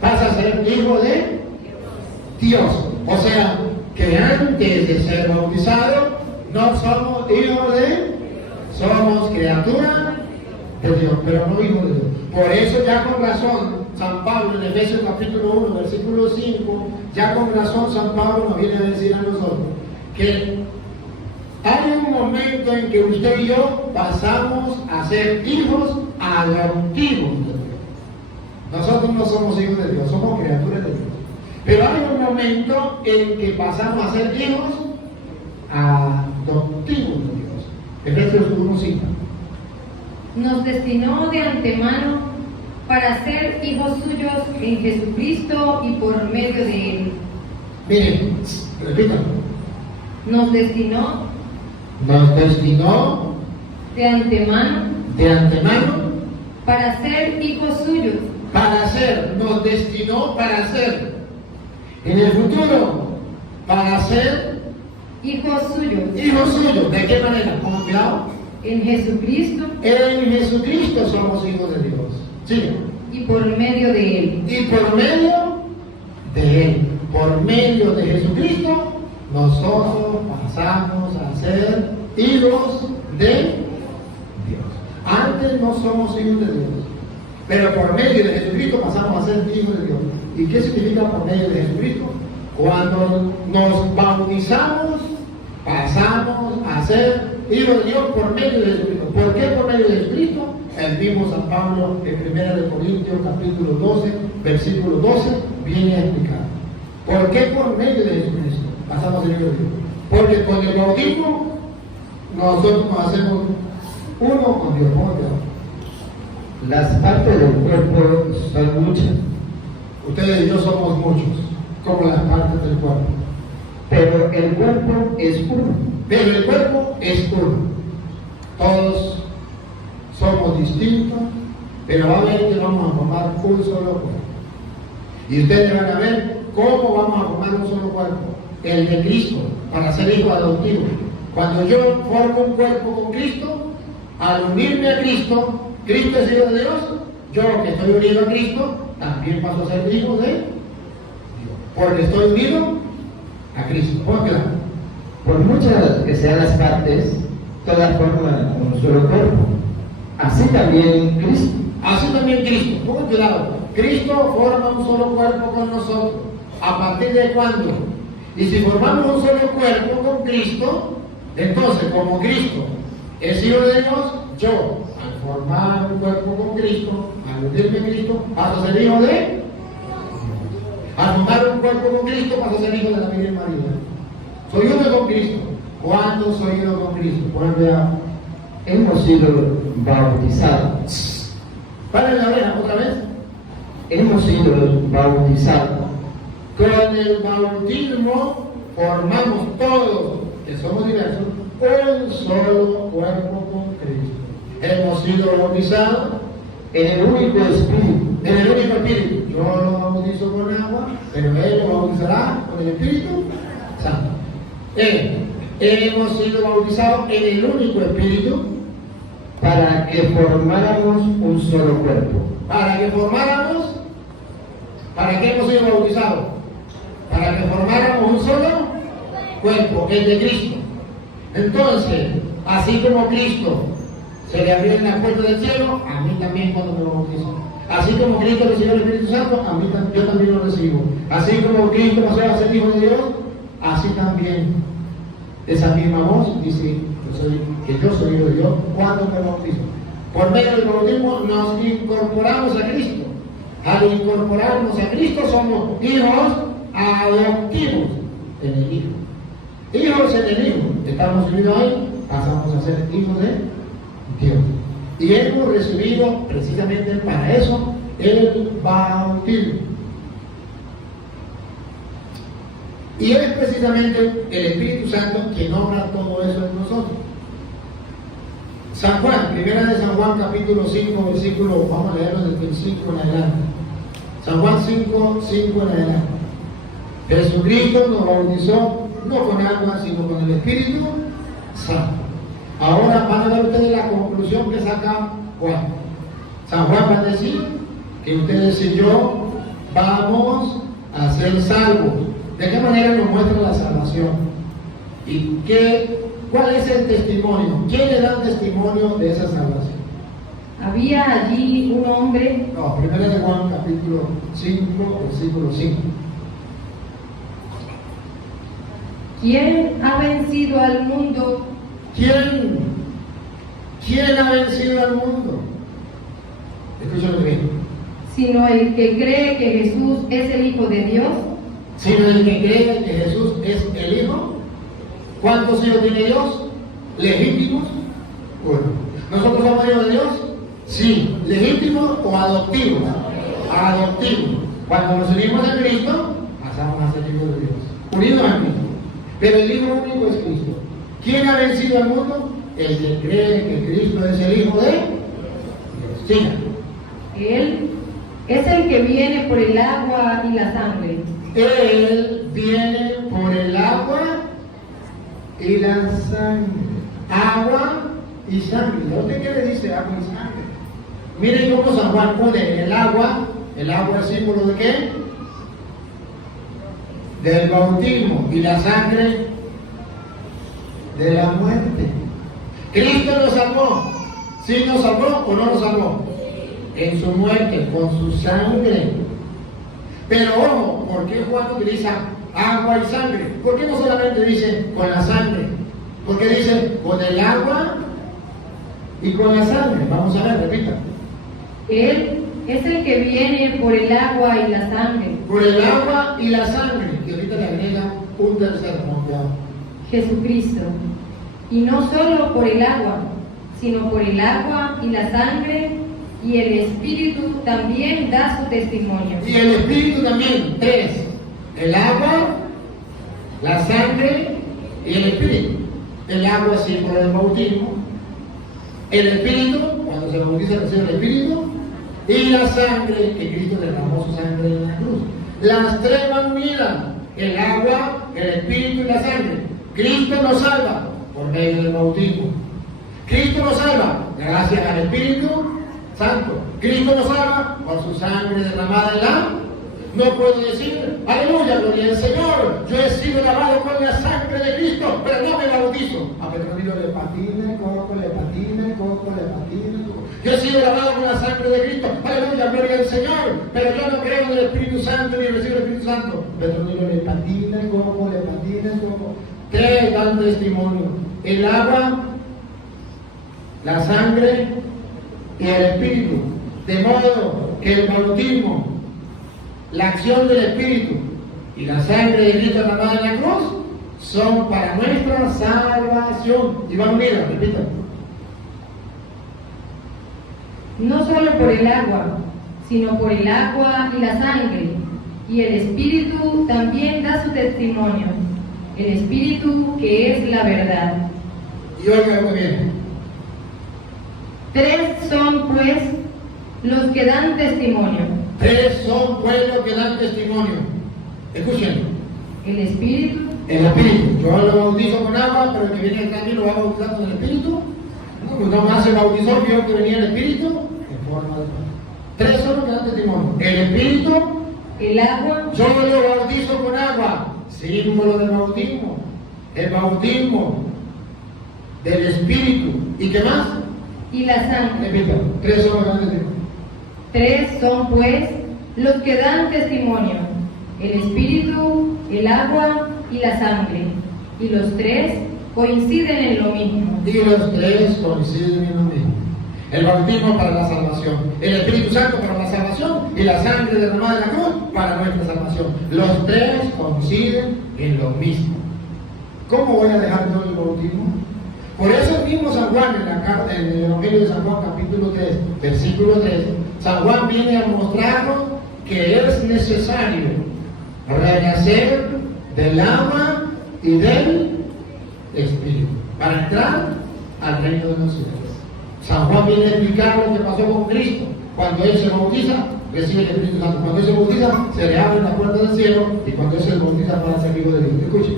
pasa a ser hijo de Dios. O sea, que antes de ser bautizado, no somos hijos de, somos criaturas de Dios, pero no hijos de Dios. Por eso ya con razón San Pablo en Efesios capítulo 1, versículo 5, ya con razón San Pablo nos viene a decir a nosotros que hay un momento en que usted y yo pasamos a ser hijos adoptivos de Dios. Nosotros no somos hijos de Dios, somos criaturas de Dios. Pero hay un momento en que pasamos a ser hijos adoptivos de Dios. Efesios 1:5. Nos destinó de antemano para ser hijos suyos en Jesucristo y por medio de Él. Miren, repítanlo. Nos destinó de de antemano antemano para ser hijos suyos para ser, nos destinó para ser. En el futuro, para ser hijos suyos, hijos suyos. ¿De qué manera? ¿Cómo cuidado? en Jesucristo En Jesucristo somos hijos de Dios. Sí. y por medio de Él. Y por medio de Él, por medio de Jesucristo, nosotros pasamos a ser hijos de Dios. Antes no somos hijos de Dios, pero por medio de Jesucristo pasamos a ser hijos de Dios. ¿Y qué significa por medio de Jesucristo? Cuando nos bautizamos, pasamos a ser hijos de Dios por medio de Jesucristo. ¿Por qué por medio de Jesucristo? El mismo San Pablo en 1 Corintios capítulo 12, versículo 12, viene a explicar. ¿Por qué por medio de Jesucristo pasamos a ser hijos de Dios? Porque con el bautismo nosotros nos hacemos uno con Dios. ¿Cómo te Las partes del cuerpo son muchas, Ustedes y yo somos muchos, como las partes del cuerpo. pero el cuerpo es uno. Pero el cuerpo es uno. Todos somos distintos, pero va a ver que vamos a formar un solo cuerpo. Y ustedes van a ver cómo vamos a formar un solo cuerpo. El de Cristo, para ser hijo adoptivo. Cuando yo formo un cuerpo con Cristo, al unirme a Cristo, Cristo es hijo de Dios, yo que estoy unido a Cristo, también paso a ser hijo de Dios. Porque estoy unido a Cristo. ¿Cómo queda? Por muchas que sean las partes, todas forman un solo cuerpo. Así también Cristo. Así también Cristo. Pongan cuidado. Cristo forma un solo cuerpo con nosotros. ¿A partir de cuándo? Y si formamos un solo cuerpo con Cristo, entonces como Cristo es hijo de Dios, yo al formar un cuerpo con Cristo, al unirme a Cristo, paso a ser hijo de Dios. Al formar un cuerpo con Cristo, paso a ser hijo de la Virgen María. Soy uno con Cristo. ¿Cuándo soy uno con Cristo? Pongan cuidado. Hemos sido bautizados. Paren la oreja otra vez. Hemos sido bautizados. Con el bautismo formamos todos, que somos diversos, un solo cuerpo con Cristo. Hemos sido bautizados En el único Espíritu. en el único Espíritu. Yo lo bautizo con agua, pero Él lo bautizará con el Espíritu Santo. Hemos sido bautizados en el único Espíritu Para que formáramos un solo cuerpo. para que formáramos. ¿Para qué hemos sido bautizados? Para que formáramos un solo cuerpo, el de Cristo. Entonces, así como Cristo se le abrió en la puerta del cielo, a mí también cuando me bautizo. Así como Cristo recibió el Espíritu Santo, a mí yo también lo recibo. Así como Cristo pasó a ser hijo de Dios, así también esa misma voz dice que yo soy hijo de Dios cuando me bautizo. Por medio del bautismo nos incorporamos a Cristo. Al incorporarnos a Cristo somos hijos adoptivos en el Hijo. Hijos en el Hijo. Estamos unidos ahí, pasamos a ser hijos de Dios. Y hemos recibido precisamente para eso el bautismo. Y es precisamente el Espíritu Santo quien obra todo eso en nosotros. San Juan, primera de San Juan, capítulo 5, versículo, vamos a leerlo desde el 5 en adelante. San Juan 5, 5 en adelante. Jesucristo nos bautizó no con agua, sino con el Espíritu Santo. Ahora van a ver ustedes la conclusión que saca Juan. San Juan va a decir que ustedes y yo vamos a ser salvos. ¿De qué manera nos muestra la salvación? ¿Y cuál es el testimonio? ¿Quién le da testimonio de esa salvación? Había allí un hombre. No, primero de Juan, capítulo 5, versículo 5. ¿Quién ha vencido al mundo? ¿Quién ha vencido al mundo? Escúchame bien. Sino el que cree que Jesús es el Hijo de Dios. Sino el que cree que Jesús es el Hijo. ¿Cuántos hijos tiene Dios? ¿Legítimos? Bueno, ¿nosotros somos hijos de Dios? Sí. ¿Legítimos o adoptivos? Adoptivos. Cuando nos unimos a Cristo, pasamos a ser hijos de Dios. Unidos a Cristo. Pero el Hijo único es Cristo. ¿Quién ha vencido al mundo? El que cree que Cristo es el Hijo de Dios. Siga. Él es el que viene por el agua y la sangre. Él viene por el agua y la sangre. Agua y sangre. ¿A usted qué le dice agua y sangre? Miren cómo San Juan pone el agua es símbolo de qué? Del bautismo, y la sangre de la muerte. Cristo nos salvó. ¿Sí nos salvó o no nos salvó? En su muerte, con su sangre. Pero ojo, ¿por qué Juan utiliza agua y sangre? ¿Por qué no solamente dice con la sangre? ¿Por qué dice con el agua y con la sangre? Vamos a ver, repita. Él es el que viene por el agua y la sangre. Por el agua y la sangre. Y ahorita le agrega un tercer punto. Jesucristo. Y no solo por el agua, sino por el agua y la sangre, y el Espíritu también da su testimonio. Y el Espíritu también, tres. El agua, la sangre y el Espíritu. El agua es símbolo del bautismo. El Espíritu, cuando se bautiza recibe el Espíritu. Y la sangre, que Cristo derramó su sangre en la cruz. Las tres van unidas. El agua, el Espíritu y la sangre. Cristo nos salva por medio del bautismo. Cristo nos salva gracias al Espíritu Santo. Cristo nos salva por su sangre derramada en la. No puedo decir, aleluya, gloria al Señor, yo he sido lavado con la sangre de Cristo, pero no me bautizo. A Petronilo le patina el coco, le patina el coco, le patina el coco. Yo he sido lavado con la sangre de Cristo, aleluya, gloria al Señor, pero yo no creo en el Espíritu Santo ni recibo el Espíritu Santo. Petronilo le patina el coco, le patina el coco. Tres dan testimonio: el agua, la sangre y el Espíritu. De modo que el bautismo, la acción del Espíritu y la sangre de Cristo derramada en la cruz son para nuestra salvación. Y vamos, mira, repita. No solo por el agua, sino por el agua y la sangre, y el Espíritu también da su testimonio, el Espíritu que es la verdad. Y oiga muy bien. Tres son, pues, los que dan testimonio: Tres son pues los que dan testimonio. Escuchen. el Espíritu, El Espíritu. Yo lo bautizo con agua, pero el que viene detrás de mí lo va a bautizar con el Espíritu. No más se bautizó, vio que venía el Espíritu en forma de pan. Tres son los que dan testimonio: el Espíritu, el agua, yo lo bautizo con agua, símbolo del bautismo. El bautismo del Espíritu. ¿Y qué más? y la sangre. Repita. Tres son los que dan testimonio. Tres son, pues, los que dan testimonio: el Espíritu, el agua y la sangre. Y los tres coinciden en lo mismo. Y los tres coinciden en lo mismo. El bautismo para la salvación, el Espíritu Santo para la salvación y la sangre derramada en la cruz para nuestra salvación. Los tres coinciden en lo mismo. ¿Cómo voy a dejar yo el bautismo? Por eso mismo San Juan en el Evangelio de San Juan capítulo 3, versículo 3, San Juan viene a mostrarnos que es necesario renacer del agua y del Espíritu para entrar al reino de los cielos. San Juan viene a explicar lo que pasó con Cristo. Cuando Él se bautiza, recibe el Espíritu Santo. Cuando Él se bautiza, se le abre la puerta del cielo, y cuando Él se bautiza para ser hijo de Dios. Escuchen.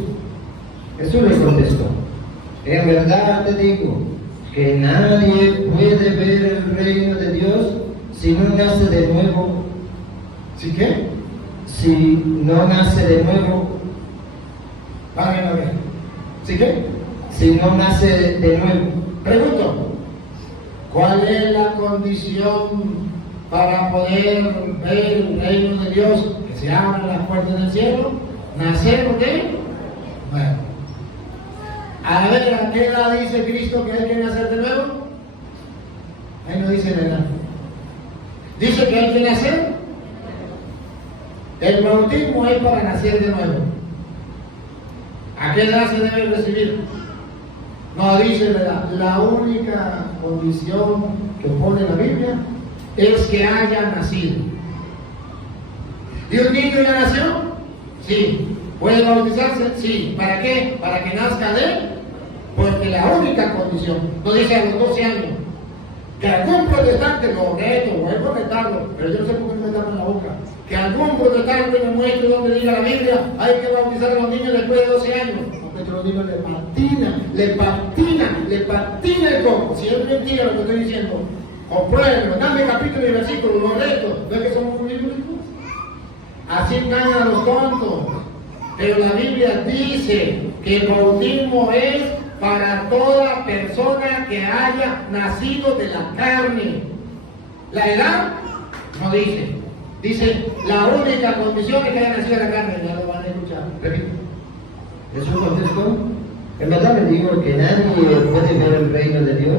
Jesús le contestó: en verdad te digo que nadie puede ver el reino de Dios si no nace de nuevo. ¿Sí qué? Si no nace de nuevo. Paguen a ver. ¿Sí qué? Si no nace de nuevo. Pregunto, ¿cuál es la condición para poder ver el reino de Dios? Que se abran las puertas del cielo. ¿Nacer de? Bueno. A ver, ¿a qué edad dice Cristo que hay que nacer de nuevo? Ahí no dice la edad. Dice que hay que nacer. El bautismo es para nacer de nuevo. ¿A qué edad se debe recibir? No dice la edad. La única condición que pone la Biblia es que haya nacido. ¿Y un niño ya nació? Sí. ¿Puede bautizarse? Sí. ¿Para qué? Para que nazca de él. Porque la única condición, no dice a los 12 años, que algún protestante lo reto, vuelvo a retarlo, pero yo no sé por qué no me está tapa la boca. Que algún protestante me muestre donde diga la Biblia, hay que bautizar a los niños después de 12 años. Porque los niños le patina el coco. Si es mentira lo que estoy diciendo, compruébenlo, dame capítulo y versículo, los retos, no es que somos muy bíblicos. Así engañan a los tontos. Pero la Biblia dice que el bautismo es para toda persona que haya nacido de la carne. La edad no dice. Dice, la única condición es que haya nacido de la carne. Ya lo van a escuchar. Repito. Jesús contestó: en verdad le digo que nadie puede ver el reino de Dios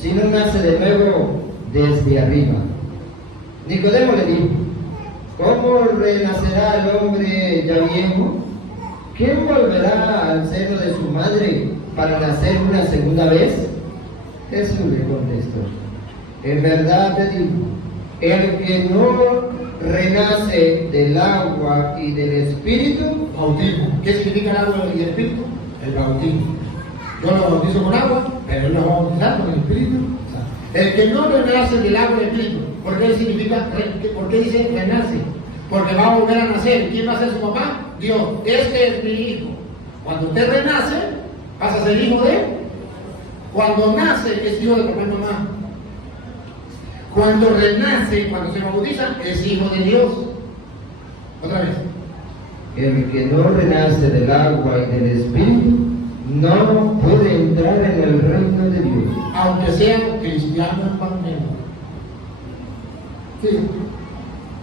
si no nace de nuevo desde arriba. Nicodemo le dijo: ¿cómo renacerá el hombre ya viejo? ¿Quién volverá al seno de su madre para nacer una segunda vez? Jesús le contestó: en verdad te digo, el que no renace del agua y del Espíritu. Bautismo. ¿Qué significa el agua y el Espíritu? El bautismo. Yo lo bautizo con agua, pero él lo va a bautizar con el Espíritu. El que no renace del agua y del Espíritu, ¿por qué significa? ¿Por qué dice renace? Porque va a volver a nacer. ¿Quién va a ser su papá? Dios. Este es mi hijo. Cuando usted renace, pasa a ser hijo de él. Cuando nace, es hijo de papá y mamá. Cuando renace, cuando se bautiza, es hijo de Dios. Otra vez. El que no renace del agua y del Espíritu no puede entrar en el reino de Dios. Aunque sea cristiano evangélico. Sí.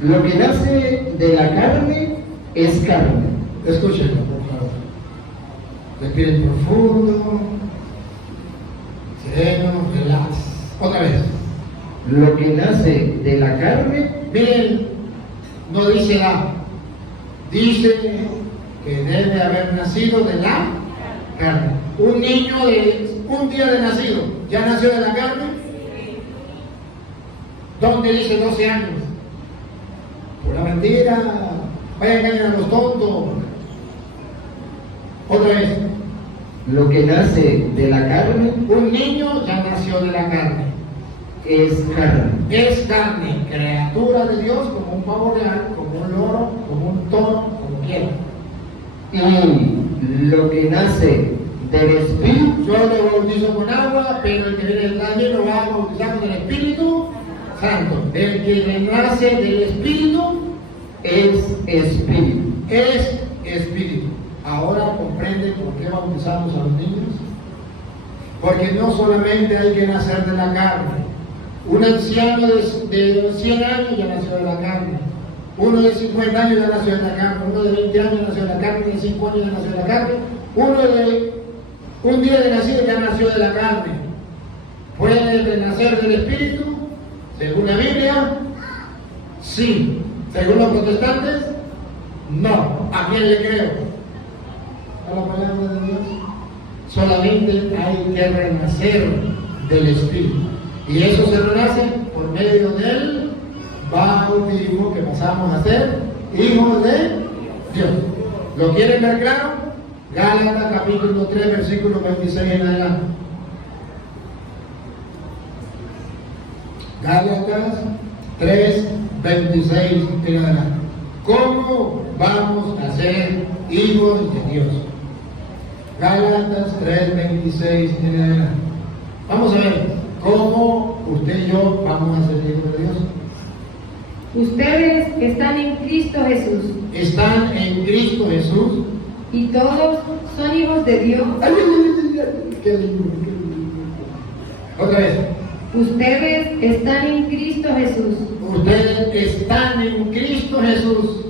Lo que nace de la carne es carne. Escúchenlo, por favor. Respiren profundo, sereno, relax. Otra vez. Lo que nace de la carne, Miren, no dice la, dice que debe haber nacido de la carne. Un niño de un día de nacido, ¿ya nació de la carne? ¿Dónde dice 12 años? Pura mentira, vaya a engañar a los tontos. Otra vez. lo que nace de la carne Un niño ya nació de la carne. es carne. Es carne, criatura de Dios, como un pavo real, como un loro, como un toro, como quiera. Y lo que nace del Espíritu Yo lo bautizo con agua, pero el que viene detrás de mí lo va a bautizar con el Espíritu Santo. El que nace del Espíritu es Espíritu. es Espíritu. Ahora comprende por qué bautizamos a los niños. Porque no solamente hay que nacer de la carne. Un anciano de 100 años ya nació de la carne. Uno de 50 años ya nació de la carne. Uno de 20 años nació de la carne. De 5 años ya nació de la carne. Uno de un día de nacido ya nació de la carne. ¿Puede renacer del Espíritu? Según la Biblia, sí. Según los protestantes, no. ¿A quién le creo? ¿A la palabra de Dios? Solamente hay que renacer del Espíritu. Y eso se renace por medio del bautismo, que pasamos a ser hijos de Dios. ¿Lo quieren ver claro? Gálatas capítulo 3, versículo 26 en adelante. Gálatas 3, 26 en adelante. ¿Cómo vamos a ser hijos de Dios? Gálatas 3, 26 en adelante. Vamos a ver cómo usted y yo vamos a ser hijos de Dios. Ustedes están en Cristo Jesús, Están en Cristo Jesús. y todos son hijos de Dios. ¡Ay, ay, ay, ay! ¡Qué lindo, qué lindo! Otra vez. Ustedes están en Cristo Jesús, Ustedes están en Cristo Jesús.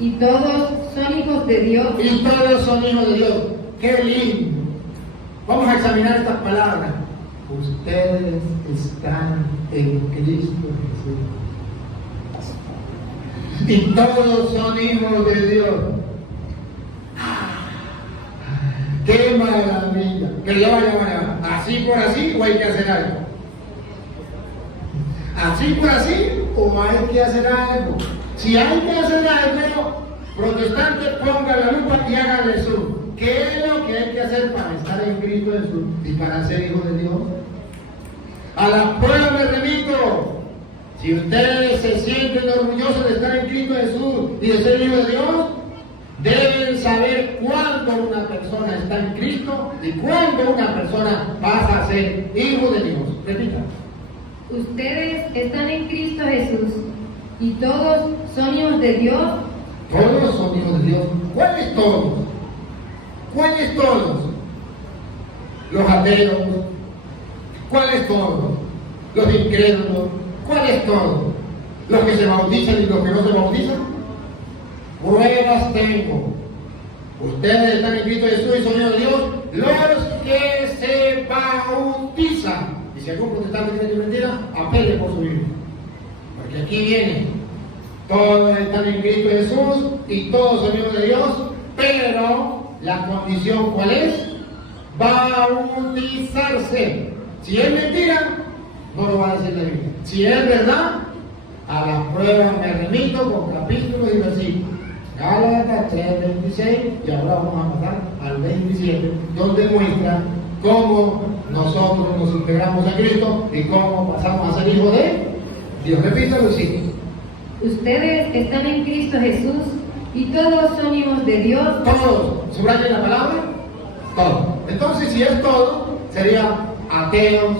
y todos son hijos de Dios. Y todos son hijos de Dios. ¡Qué lindo! Vamos a examinar estas palabras. Ustedes están en Cristo Jesús. Y todos son hijos de Dios. ¡Qué maravilla! Que ya vaya, así por así, o hay que hacer algo. Así por así, o hay que hacer algo. Si hay que hacer algo, protestantes, pongan la lupa y háganle zoom. ¿Qué es lo que hay que hacer para estar en Cristo Jesús y para ser hijo de Dios? A la prueba me remito. Si ustedes se sienten orgullosos de estar en Cristo Jesús y de ser hijos de Dios, deben saber cuándo una persona está en Cristo y cuándo una persona pasa a ser hijo de Dios. Repita. Ustedes están en Cristo Jesús y todos son hijos de Dios. Todos son hijos de Dios. ¿Cuáles todos? ¿Cuáles todos? Los ateos. ¿Cuáles todos? Los incrédulos. ¿Cuáles todos? Los que se bautizan y los que no se bautizan. Pruebas tengo. Ustedes están en Cristo Jesús y son hijos de Dios. Los que se bautizan. Y si algún protestante cree que es mentira, apele por su Biblia. Porque aquí viene. Todos están en Cristo Jesús y todos son hijos de Dios, pero la condición ¿cuál es? Bautizarse. Si es mentira, no lo va a decir la Biblia. Si es verdad, a la prueba me remito con capítulos y versículos. Gálatas 3:26 y ahora vamos a pasar al 27, donde muestra cómo nosotros nos integramos a Cristo y cómo pasamos a ser hijos de Dios. Repítalo, sí. Ustedes están en Cristo Jesús y todos son hijos de Dios. Todos, subrayen la palabra, todos. Entonces, si es todo, sería ateos,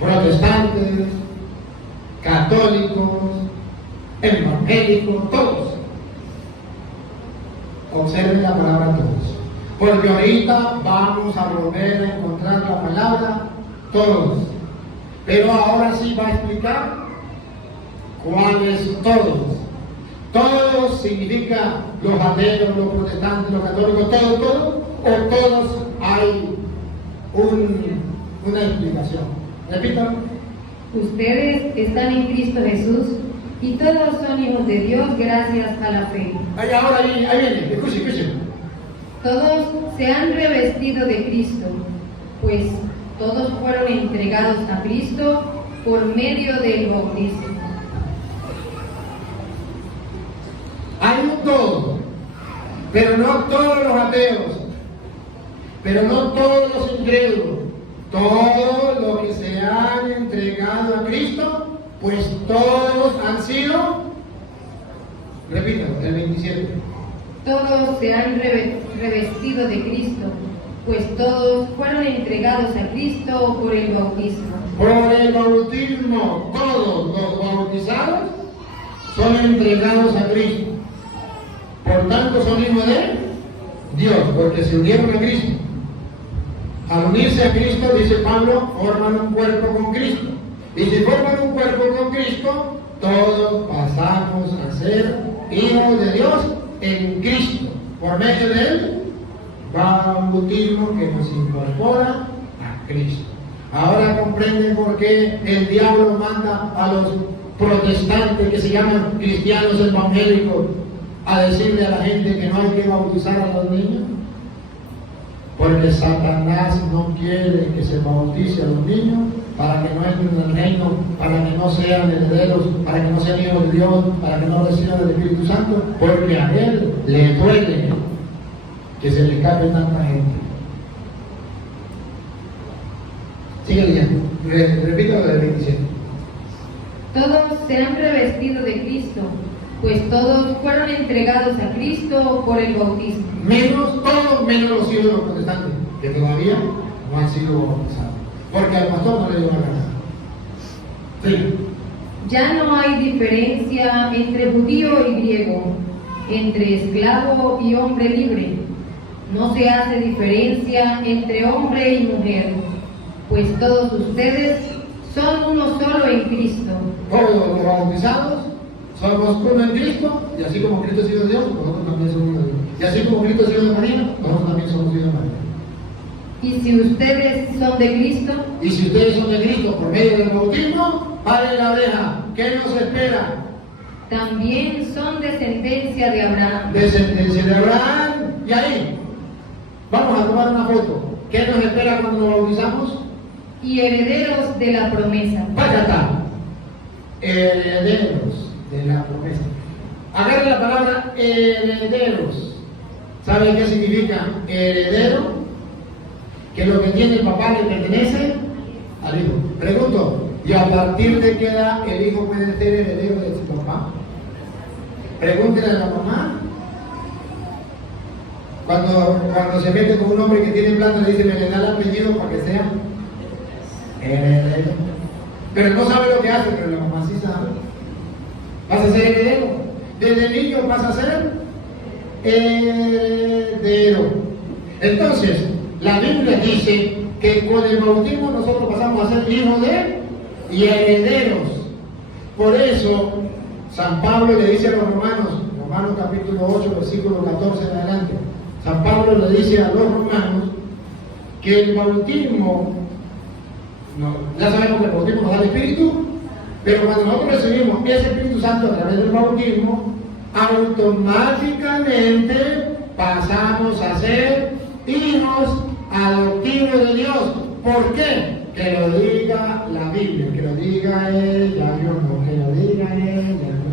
protestantes, católicos, evangélicos, todos. Observen la palabra todos. Porque ahorita vamos a volver a encontrar la palabra todos. Pero ahora sí va a explicar cuáles todos. Todos significa los ateos, los protestantes, los católicos, todo, o todos hay una explicación. Repítalo. Ustedes están en Cristo Jesús y todos son hijos de Dios gracias a la fe. Ahí viene, escuchen. Todos se han revestido de Cristo, pues todos fueron entregados a Cristo por medio del bautismo. Hay un todo, pero no todos los ateos, pero no todos los incrédulos, todos los que se han entregado a Cristo, pues todos han sido, repito, el 27. Todos se han revestido de Cristo, pues todos fueron entregados a Cristo por el bautismo. Por el bautismo, todos los bautizados son entregados a Cristo. Por tanto, son hijos de Dios, porque se unieron a Cristo. Al unirse a Cristo, dice Pablo, forman un cuerpo con Cristo. Y si forman un cuerpo con Cristo, todos pasamos a ser hijos de Dios en Cristo, por medio del bautismo que nos incorpora a Cristo. Ahora comprenden por qué el diablo manda a los protestantes que se llaman cristianos evangélicos a decirle a la gente que no hay que bautizar a los niños. Porque Satanás no quiere que se bautice a los niños para que no entren en el reino, para que no sean herederos, para que no sean hijos de Dios, para que no reciban el Espíritu Santo, porque a él le duele que se le escape tanta gente. Sigue leyendo, repito lo del 27. Todos se han revestido de Cristo, pues todos fueron entregados a Cristo por el bautismo. Todos menos los hijos de los protestantes, que todavía no han sido bautizados, porque al pastor no le dio la gana. Sí. Ya no hay diferencia entre judío y griego, entre esclavo y hombre libre. No se hace diferencia entre hombre y mujer, pues todos ustedes son uno solo en Cristo. Todos los bautizados somos uno en Cristo, y así como Cristo es hijo de Dios, nosotros también somos hijos de Dios. Y así como Cristo es hijo de María, nosotros también somos hijos de María. Y si ustedes son de Cristo, y si ustedes son de Cristo por medio del bautismo, paren la oreja. ¿Qué nos espera? también son descendencia de Abraham. Descendencia de Abraham. Y ahí, vamos a tomar una foto. ¿Qué nos espera cuando nos bautizamos? Y herederos de la promesa. Vaya acá. Herederos de la promesa. Agarre la palabra herederos. ¿Saben qué significa heredero? Que lo que tiene el papá le pertenece al hijo. Pregunto, ¿Y a partir de qué edad el hijo puede ser heredero de su papá? Pregúntele a la mamá. Cuando se mete con un hombre que tiene plata, le dice, me le da el apellido para que sea heredero. Pero no sabe lo que hace, pero la mamá sí sabe. Vas a ser heredero. Desde niño vas a ser heredero. Entonces, la Biblia dice que con el bautismo nosotros pasamos a ser hijos de y herederos. Por eso, San Pablo le dice a los Romanos capítulo 8, versículo 14 en adelante, San Pablo le dice a los romanos que el bautismo, ya sabemos que el bautismo nos da el Espíritu, pero cuando nosotros recibimos ese Espíritu Santo a través del bautismo, automáticamente pasamos a ser hijos adoptivos de Dios. ¿Por qué? Que lo diga la Biblia, que lo diga ella, yo no, que lo diga ella, no.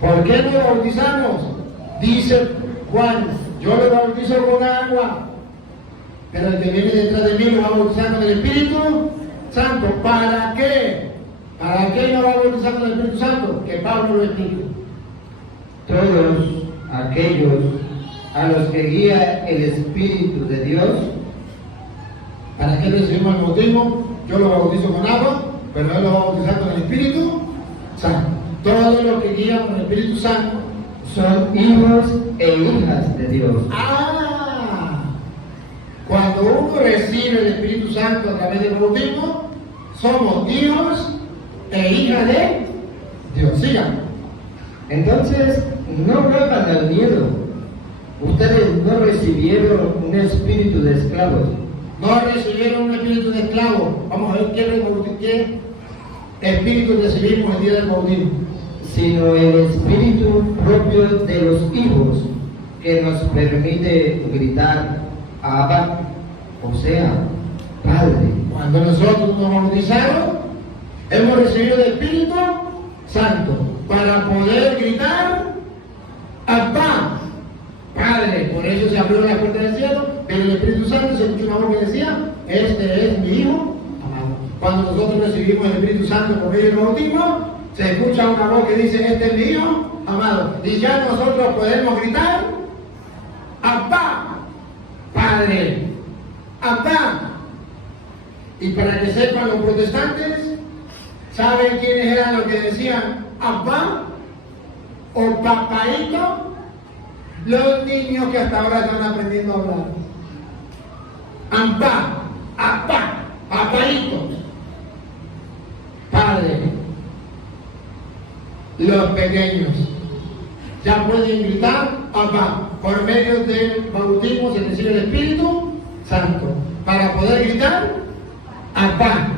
¿Por qué nos bautizamos? Dice Juan, yo lo bautizo con agua, pero el que viene detrás de mí lo va a bautizar con el Espíritu Santo. ¿Para qué? ¿Para qué nos va a bautizar con el Espíritu Santo? Que Pablo lo explique. Todos aquellos a los que guía el Espíritu de Dios. ¿Para qué recibimos el bautismo? Yo lo bautizo con agua, pero él lo va a bautizar con el Espíritu Santo. Todos los que guían con el Espíritu Santo son hijos e hijas de Dios. Cuando uno recibe el Espíritu Santo a través del bautismo, somos hijos e hijas de Dios. Sigan. Entonces, no vuelvan al miedo. Ustedes no recibieron un espíritu de esclavos. No recibieron un espíritu de esclavo. Vamos a ver qué espíritu recibimos el día del bautismo. Sino el espíritu propio de los hijos, que nos permite gritar Abba, o sea, Padre. Cuando nosotros nos bautizamos, hemos recibido el Espíritu Santo para poder gritar Abba, Padre. Por eso se abrió la puerta del cielo, pero el Espíritu Santo se escuchó una voz que decía, este es mi Hijo amado. Cuando nosotros recibimos el Espíritu Santo por medio del bautismo, se escucha una voz que dice, este es mi Hijo amado. Y ya nosotros podemos gritar, Abba, Padre, Abba. Y para que sepan los protestantes, ¿saben quiénes eran los que decían Abba o papaito? Los niños que hasta ahora están aprendiendo a hablar. Abba, Abba, papaito, Padre. Los pequeños ya pueden gritar Abba. Por medio del bautismo se recibe el Espíritu Santo para poder gritar Abba,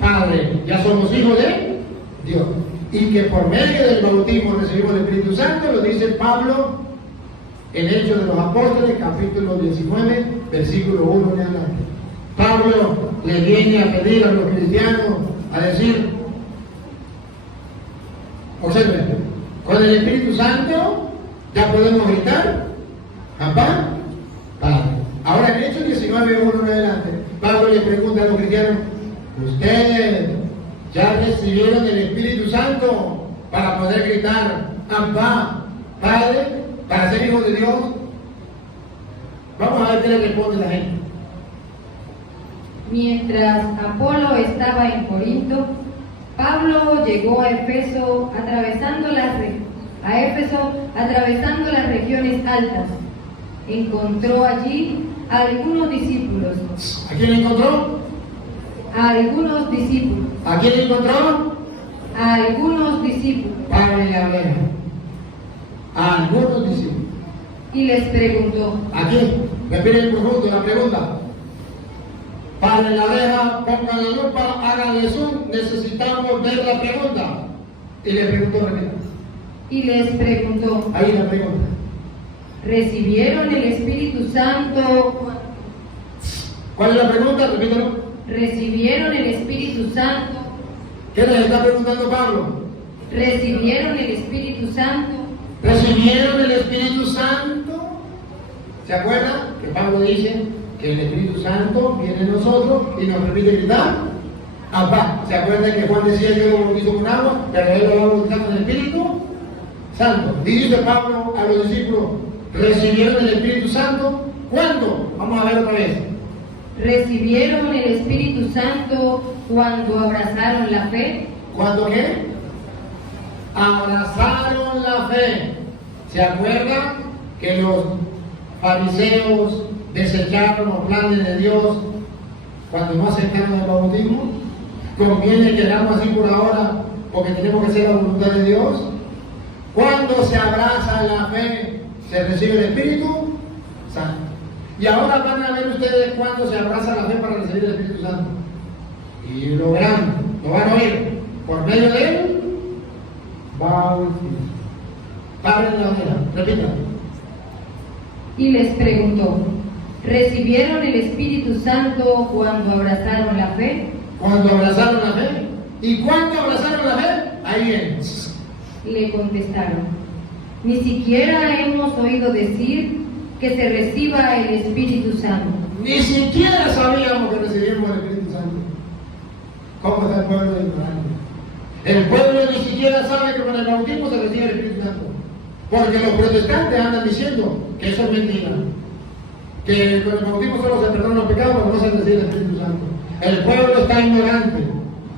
Padre. Ya somos hijos de Dios. Y que por medio del bautismo recibimos el Espíritu Santo, lo dice Pablo en Hechos de los Apóstoles, capítulo 19, versículo 1 en adelante. Pablo le viene a pedir a los cristianos, a decir, observen, con el Espíritu Santo ya podemos gritar Abba, Padre. Ahora en Hechos 19, 1 en adelante, Pablo le pregunta a los cristianos, ¿ustedes ya recibieron el Espíritu Santo para poder gritar Abba, Padre, para ser hijos de Dios? Vamos a ver qué le responde la gente. Mientras Apolo estaba en Corinto, Pablo llegó a Éfeso atravesando las regiones altas. Encontró allí a algunos discípulos. ¿A quién encontró? A algunos discípulos. ¿A quién encontró? A algunos discípulos. Pablo le habló. A algunos discípulos. Y les preguntó. Aquí, respiren profundo la pregunta. Paren la oreja, pongan la lupa, háganle zoom, necesitamos ver la pregunta. Y le preguntó, repita. Y les preguntó. Ahí la pregunta. ¿Recibieron el Espíritu Santo? ¿Cuál es la pregunta? Repítalo. ¿Recibieron el Espíritu Santo? ¿Qué les está preguntando Pablo? ¿Recibieron el Espíritu Santo? ¿Recibieron el Espíritu Santo? ¿Se acuerdan que Pablo dice que el Espíritu Santo viene en nosotros y nos permite gritar Apá, ¿se acuerdan que Juan decía yo lo bautizo con agua, pero él lo va bautizando en el Espíritu Santo? Y dice Pablo a los discípulos, ¿recibieron el Espíritu Santo? ¿Cuándo? Vamos a ver otra vez. ¿Recibieron el Espíritu Santo cuando abrazaron la fe? ¿Cuándo qué? Abrazaron la fe. ¿Se acuerdan que los fariseos desecharon los planes de Dios cuando no aceptaron el bautismo? ¿Conviene quedarnos así por ahora porque tenemos que hacer la voluntad de Dios? Cuando se abraza la fe, se recibe el Espíritu Santo. Y ahora van a ver ustedes cuando se abraza la fe para recibir el Espíritu Santo. Y lo verán, lo van a oír por medio de él. Bautismo. Paren la hoguera, repitan. Y les preguntó, ¿recibieron el Espíritu Santo cuando abrazaron la fe? Cuando abrazaron la fe. ¿Y cuándo abrazaron la fe? Ahí viene. Le contestaron, ni siquiera hemos oído decir que se reciba el Espíritu Santo. Ni siquiera sabíamos que recibimos el Espíritu Santo. ¿Cómo está el pueblo de Israel? El pueblo ni siquiera sabe que con el bautismo se recibe el Espíritu Santo. Porque los protestantes andan diciendo que eso es mentira. Que con el bautismo solo se perdonan los pecados, pero no se recibe el Espíritu Santo. El pueblo está ignorante.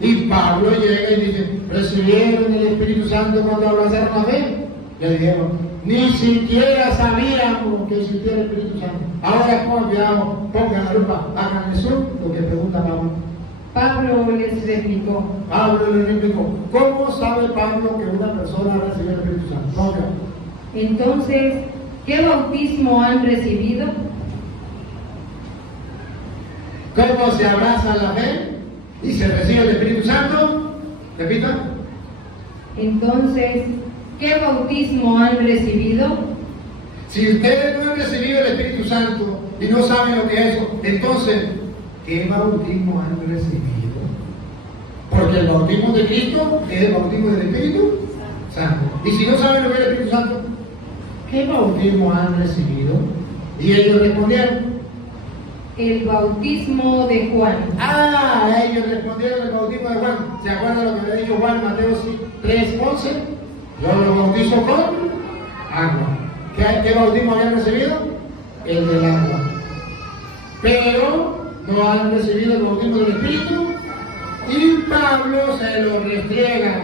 Y Pablo llega y dice, ¿recibieron el Espíritu Santo cuando abrazaron la fe? Le dijeron, ni siquiera sabíamos que existía el Espíritu Santo. Ahora pongan la lupa, hagan eso, lo que pregunta Pablo. Pablo les replicó, ¿cómo sabe Pablo que una persona ha recibido el Espíritu Santo? Pongan. entonces, ¿qué bautismo han recibido? ¿Cómo se abraza la fe y se recibe el Espíritu Santo? Repita. Entonces, ¿qué bautismo han recibido? Si ustedes no han recibido el Espíritu Santo y no saben lo que es eso, entonces, ¿qué bautismo han recibido? Porque el bautismo de Cristo es el bautismo del Espíritu Santo. Y si no saben lo que es el Espíritu Santo, ¿qué bautismo han recibido? Y ellos respondieron, El bautismo de Juan. Ellos respondieron el bautismo de Juan. ¿Se acuerdan lo que había dicho Juan en Mateo 3:11? Yo lo bautizo con agua. ¿Qué bautismo habían recibido? El del agua. Pero no han recibido el bautismo del Espíritu. Y Pablo se lo restriega.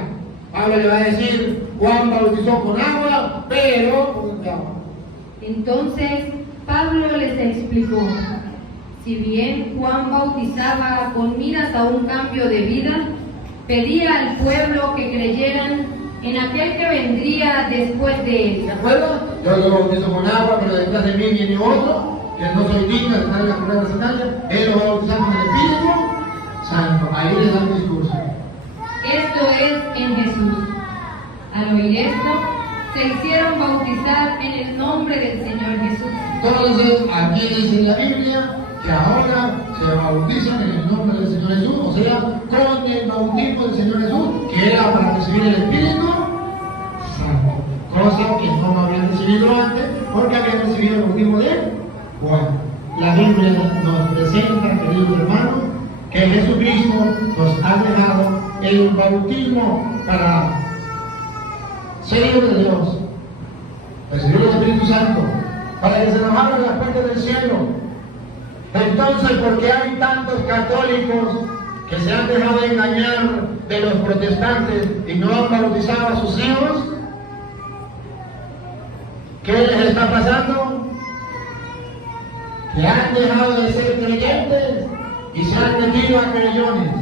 Pablo le va a decir, Juan bautizó con agua, pero con agua. Entonces Pablo les explicó, si bien Juan bautizaba con miras a un cambio de vida, pedía al pueblo que creyeran en aquel que vendría después de él. ¿Se acuerdan? Yo lo bautizo con agua, pero detrás de mí viene otro, que no soy digno de estar en la correa de la sandalia. Él lo va a bautizar con el Espíritu Santo. Ahí le dan el discurso. Esto es en Jesús. Al oír esto, se hicieron bautizar en el nombre del Señor Jesús. Entonces, aquí dice en la Biblia que ahora se bautizan en el nombre del Señor Jesús, o sea, con el bautismo del Señor Jesús, que era para recibir el Espíritu Santo, cosa que no habían recibido antes, porque habían recibido el bautismo de Juan. La Biblia nos presenta, queridos hermanos, que Jesucristo nos ha dejado el bautismo para ser hijos de Dios, recibir el Espíritu Santo, para que se nos abran las puertas del cielo. Entonces, ¿por qué hay tantos católicos que se han dejado engañar de los protestantes y no han bautizado a sus hijos? ¿Qué les está pasando? Que han dejado de ser creyentes y se han metido a creyentes.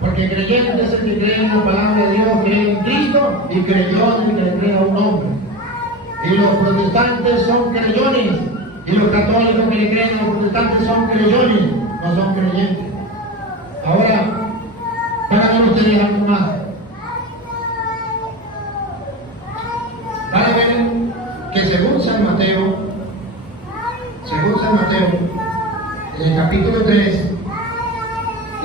Porque creyente es el que cree en la palabra de Dios, cree en Cristo, y creyón es el que le cree a un hombre. Y los protestantes son creyones, y los católicos que le creen a los protestantes son creyones, no son creyentes. Ahora, para ver ustedes algo más. Van a ver que según San Mateo, en el capítulo 3,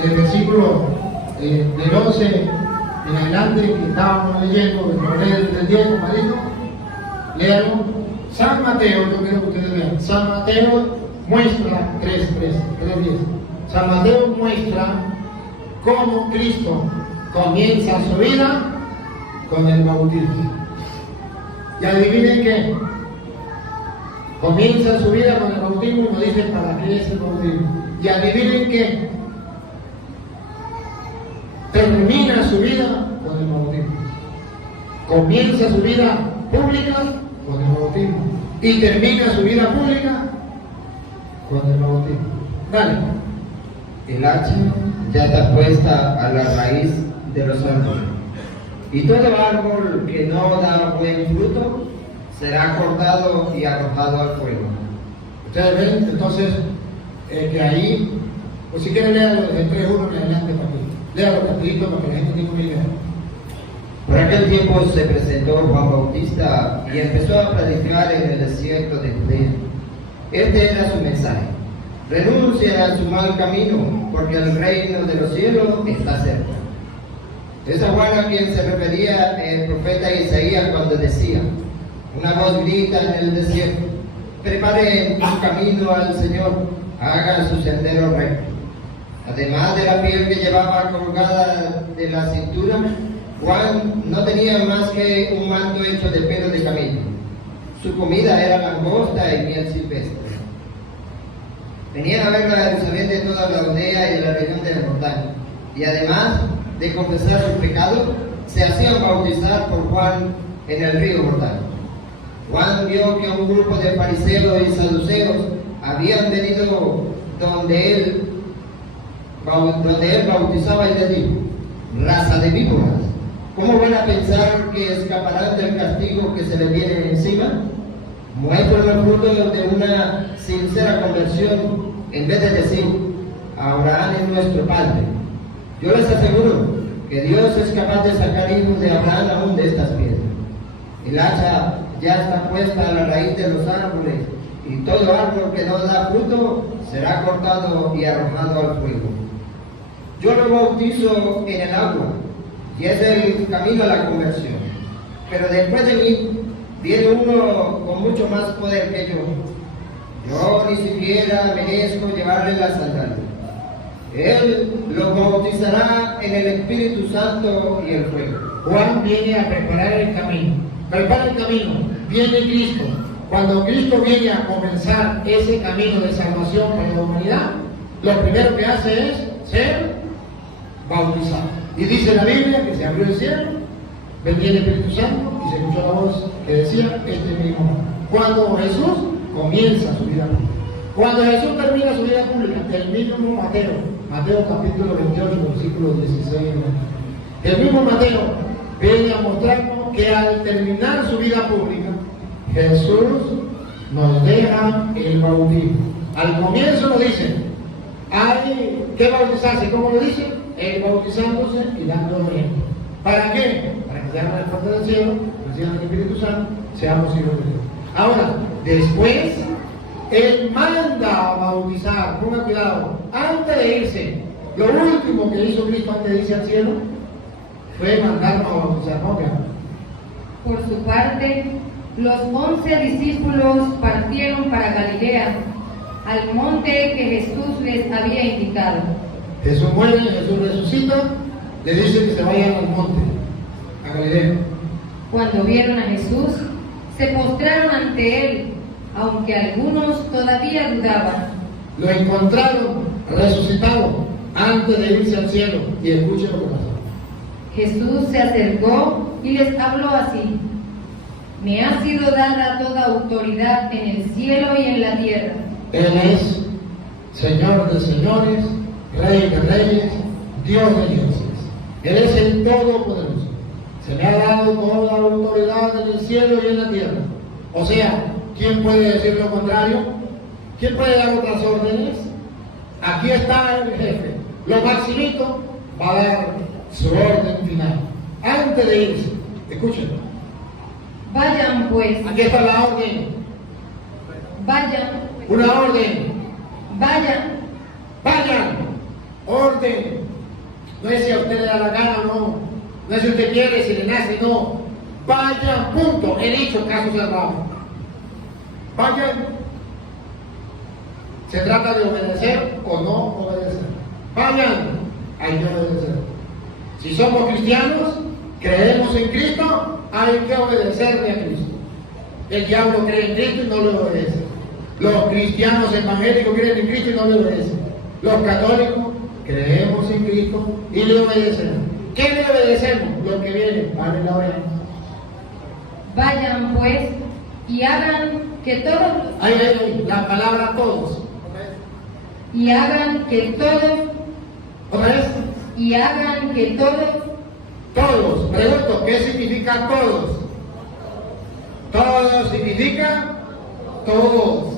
el versículo del 11 en adelante que estábamos leyendo, del 10, compadrito, léalo. San Mateo, yo quiero que ustedes vean, San Mateo muestra 3:10. San Mateo muestra cómo Cristo comienza su vida con el bautismo. Y adivinen qué, comienza su vida con el bautismo y nos dice para qué es el bautismo. Y adivinen qué, termina su vida con el bautismo. Comienza su vida pública con el bautismo y termina su vida pública con el bautismo. Dale. El hacha ya está puesta a la raíz de los árboles, y todo árbol que no da buen fruto será cortado y arrojado al fuego. Ustedes ven, entonces, que ahí, pues si quieren leerlo desde 3.1 en adelante para que léalo rapidito para que la gente tenga una idea. Por aquel tiempo se presentó Juan Bautista y empezó a predicar en el desierto de Judea. Este era su mensaje: renuncien a su mal camino, porque el reino de los cielos está cerca. Es a Juan a quien se refería el profeta Isaías cuando decía: una voz grita en el desierto, preparen un camino al Señor, hagan su sendero recto. Además de la piel que llevaba colgada de la cintura, Juan no tenía más que un manto hecho de pelo de camello. Su comida era langosta y miel silvestre. Venían a ver la Jerusalén de toda la Judea y de la región del Jordán, y además de confesar sus pecados, se hacían bautizar por Juan en el río Jordán. Juan vio que un grupo de fariseos y saduceos habían venido donde él bautizaba, y les dijo: raza de víboras, ¿cómo van a pensar que escaparán del castigo que se les viene encima? Muestran el fruto de una sincera conversión, en vez de decir: Abraham es nuestro padre. Yo les aseguro que Dios es capaz de sacar hijos de Abraham aún de estas piedras. El hacha ya está puesta a la raíz de los árboles, y todo árbol que no da fruto será cortado y arrojado al fuego. Yo lo bautizo en el agua, y es el camino a la conversión. Pero después de mí viene uno con mucho más poder que yo. Yo ni siquiera merezco llevarle las sandalias. Él lo bautizará en el Espíritu Santo y el fuego. Juan viene a preparar el camino. Prepara el camino, viene Cristo. Cuando Cristo viene a comenzar ese camino de salvación para la humanidad, lo primero que hace es ser bautizado. Y dice la Biblia que se abrió el cielo, venía el Espíritu Santo y se escuchó la voz que decía: este mismo. Cuando Jesús comienza su vida pública. Cuando Jesús termina su vida pública, el mismo Mateo capítulo 28, versículo 16. El mismo Mateo viene a mostrarnos que al terminar su vida pública, Jesús nos deja el bautismo. Al comienzo nos dice: hay que bautizarse. ¿Cómo lo dice? Bautizándose y dando ejemplo. ¿Para qué? Para que seamos el parte del cielo, reciban el Espíritu Santo, seamos hijos de Dios. Ahora, después, Él manda a bautizar. Ponga cuidado, antes de irse, lo último que hizo Cristo antes de irse al cielo fue mandarnos a bautizar. ¿No? Por su parte, los 11 discípulos partieron para Galilea, al monte que Jesús les había indicado. Jesús muere, Jesús resucita, le dice que se vayan al monte, a Galilea. Cuando vieron a Jesús, se postraron ante él, aunque algunos todavía dudaban. Lo encontraron resucitado antes de irse al cielo, y escuchen lo que pasó. Jesús se acercó y les habló así: me ha sido dada toda autoridad en el cielo y en la tierra. Él es Señor de señores, Rey de reyes, Dios de dioses. Él es el Todopoderoso. Se me ha dado toda autoridad en el cielo y en la tierra. O sea, ¿quién puede decir lo contrario? ¿Quién puede dar otras órdenes? Aquí está el jefe. Lo maximito va a dar su orden final. Antes de irse, escúchenlo. Vayan pues. Aquí está la orden. Vayan. Una orden. Vayan. Vayan. Orden. No es si a usted le da la gana o no. No es si usted quiere, si le nace, no. Vayan, punto. He dicho, caso cerrado. Vayan. Se trata de obedecer o no obedecer. Vayan. hay que obedecer. Si somos cristianos, creemos en Cristo, hay que obedecerle a Cristo. El diablo cree en Cristo y no le obedece. Los cristianos evangélicos creen en Cristo y no le obedecen. Los católicos creemos en Cristo y le obedecemos. ¿Qué le obedecemos? Lo que viene, vale la oreja. Vayan pues y hagan que todos Ahí, la palabra todos. y hagan que todos ¿Otra vez? y hagan que todos Todos. Pregunto, ¿qué significa todos? Todos significa todos.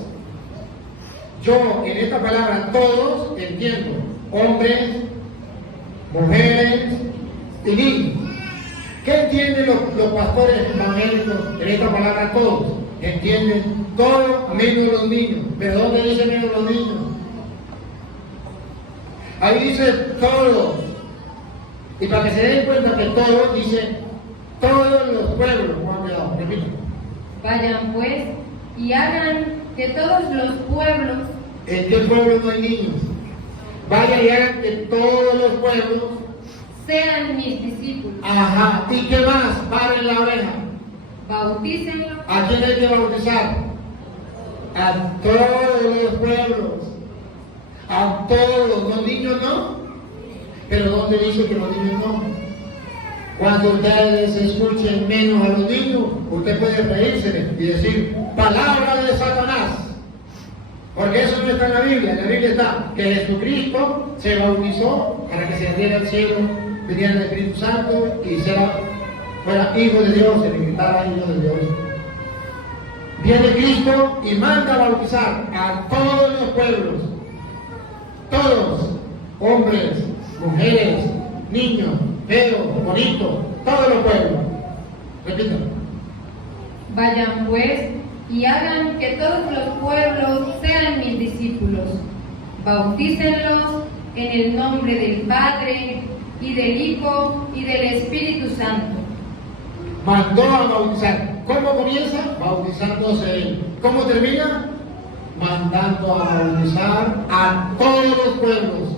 Yo en esta palabra todos entiendo hombres, mujeres y niños. ¿Qué entienden los pastores evangélicos en esta palabra todos? Entienden todo menos los niños. ¿Pero dónde dice menos los niños? Ahí dice todos. Y para que se den cuenta que todos dice todos los pueblos. Cuidado, repito. vayan pues y hagan que todos los pueblos ¿En qué pueblo no hay niños? Vayan y hagan que todos los pueblos. sean mis discípulos. Ajá. ¿Y qué más? Paren la oreja. Bautícenlos ¿A quién hay que bautizar? A todos los pueblos. A todos. Los niños no. Pero ¿dónde dice que los niños no? Cuando ustedes escuchen menos a los niños, usted puede reírse y decir, palabra de Satanás. Porque eso no está en la Biblia. En la Biblia está que Jesucristo se bautizó para que se abriera el cielo, viniera el Espíritu Santo y fuera hijo de Dios, se le gritara hijo de Dios. Viene Cristo y manda a bautizar a todos los pueblos. Todos, hombres, mujeres, niños, feos, bonitos, todos los pueblos. Repito. vayan pues y hagan que todos los pueblos sean mis discípulos. Bautícenlos en el nombre del Padre y del Hijo y del Espíritu Santo. Mandó a bautizar. ¿Cómo comienza? Bautizándose él. ¿Cómo termina? Mandando a bautizar a todos los pueblos.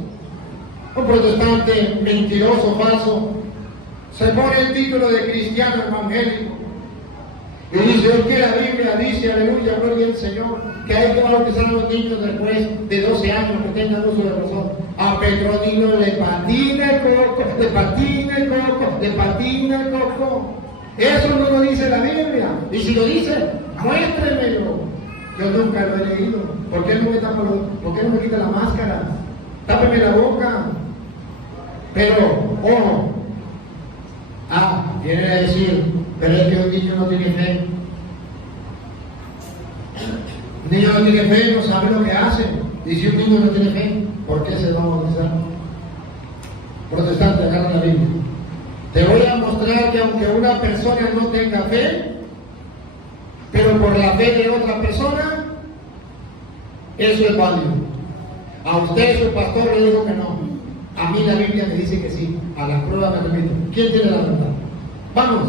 Un protestante mentiroso, falso, se pone el título de cristiano evangélico y dice, es que la Biblia dice, aleluya, gloria al Señor, que hay que bautizar a los niños después de 12 años que tengan uso de razón. A Petronilo le patina el coco, le patina el coco, le patina el coco. Eso no lo dice la Biblia. Y si lo dice, muéstremelo. Yo nunca lo he leído. ¿Por qué no me quita la máscara? Tápeme la boca. Pero, ojo. Viene a decir, pero es que un niño no tiene fe. Un niño no tiene fe, no sabe lo que hace. Y si un niño no tiene fe, ¿por qué se va a bautizar? Protestante, agarra la Biblia. Te voy a mostrar que aunque una persona no tenga fe, pero por la fe de otra persona, eso es válido. A usted su pastor le dijo que no. A mí la Biblia me dice que sí. A la prueba me remito. ¿Quién tiene la verdad? Vamos.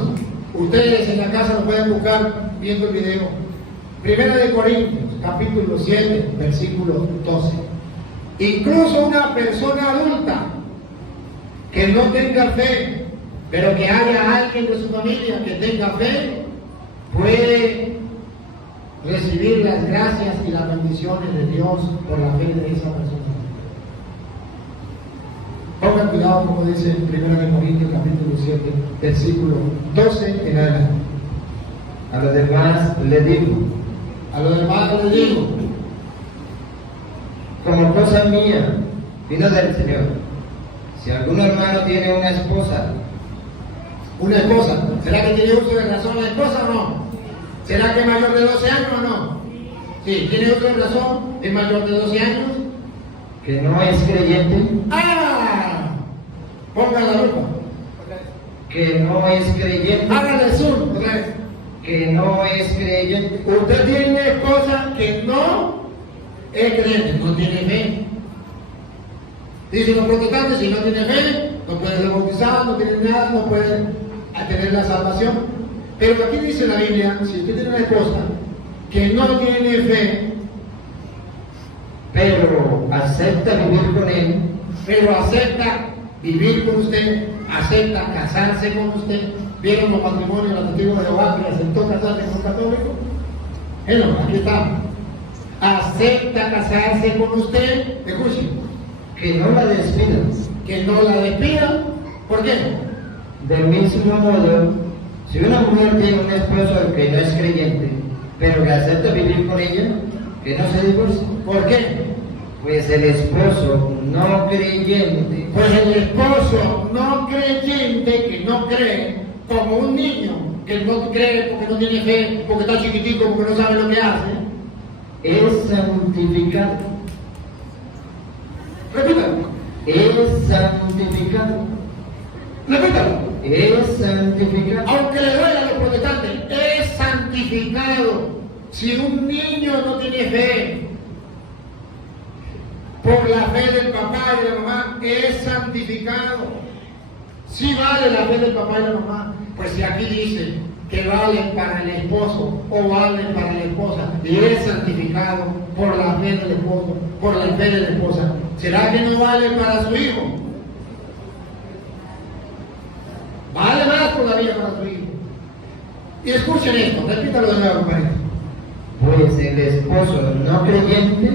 Ustedes en la casa lo pueden buscar viendo el video. Primera de Corintios, capítulo 7, versículo 12. Incluso una persona adulta que no tenga fe, pero que haya alguien de su familia que tenga fe, puede recibir las gracias y las bendiciones de Dios por la fe de esa persona. Pongan cuidado como dice en 1 Corintios capítulo 7, versículo 12 en adelante. A los demás les digo, como cosa mía, vino del Señor. Si algún hermano tiene una esposa, ¿será que tiene uso de razón la esposa o no? ¿Será que es mayor de 12 años o no? Sí, tiene uso de razón, es mayor de 12 años. que no es creyente, Ponga la lupa. que no es creyente, Hágale zoom otra vez. que no es creyente, Usted tiene esposa que no es creyente, no tiene fe. Dicen los protestantes, si no tiene fe, no puede ser bautizado, no tiene nada, no puede tener la salvación. Pero aquí dice la Biblia, si usted tiene una esposa que no tiene fe, pero acepta vivir con él, pero acepta vivir con usted, acepta casarse con usted. ¿Vieron los matrimonios de los testigos de Jehová que aceptó casarse con un católico? Aquí está. Acepta casarse con usted, escuchen. Que no la despidan. Que no la despidan. ¿Por qué? Del mismo modo, si una mujer tiene un esposo que no es creyente, pero que acepta vivir con ella, que no se divorcie. ¿Por qué? Pues el esposo no creyente, Pues el esposo no creyente que no cree, como un niño que no cree porque no tiene fe, porque está chiquitico, porque no sabe lo que hace, es santificado. repítalo, Es santificado. repítalo. Es santificado. Aunque le duela a los protestantes, es santificado. Si un niño no tiene fe, por la fe del papá y de la mamá, es santificado. Si vale la fe del papá y de la mamá, pues si aquí dice que vale para el esposo o vale para la esposa y es santificado por la fe del esposo, por la fe de la esposa, ¿será que no vale para su hijo? Vale más todavía para su hijo. Y escuchen esto, repítalo de nuevo, compadre. Pues el esposo no creyente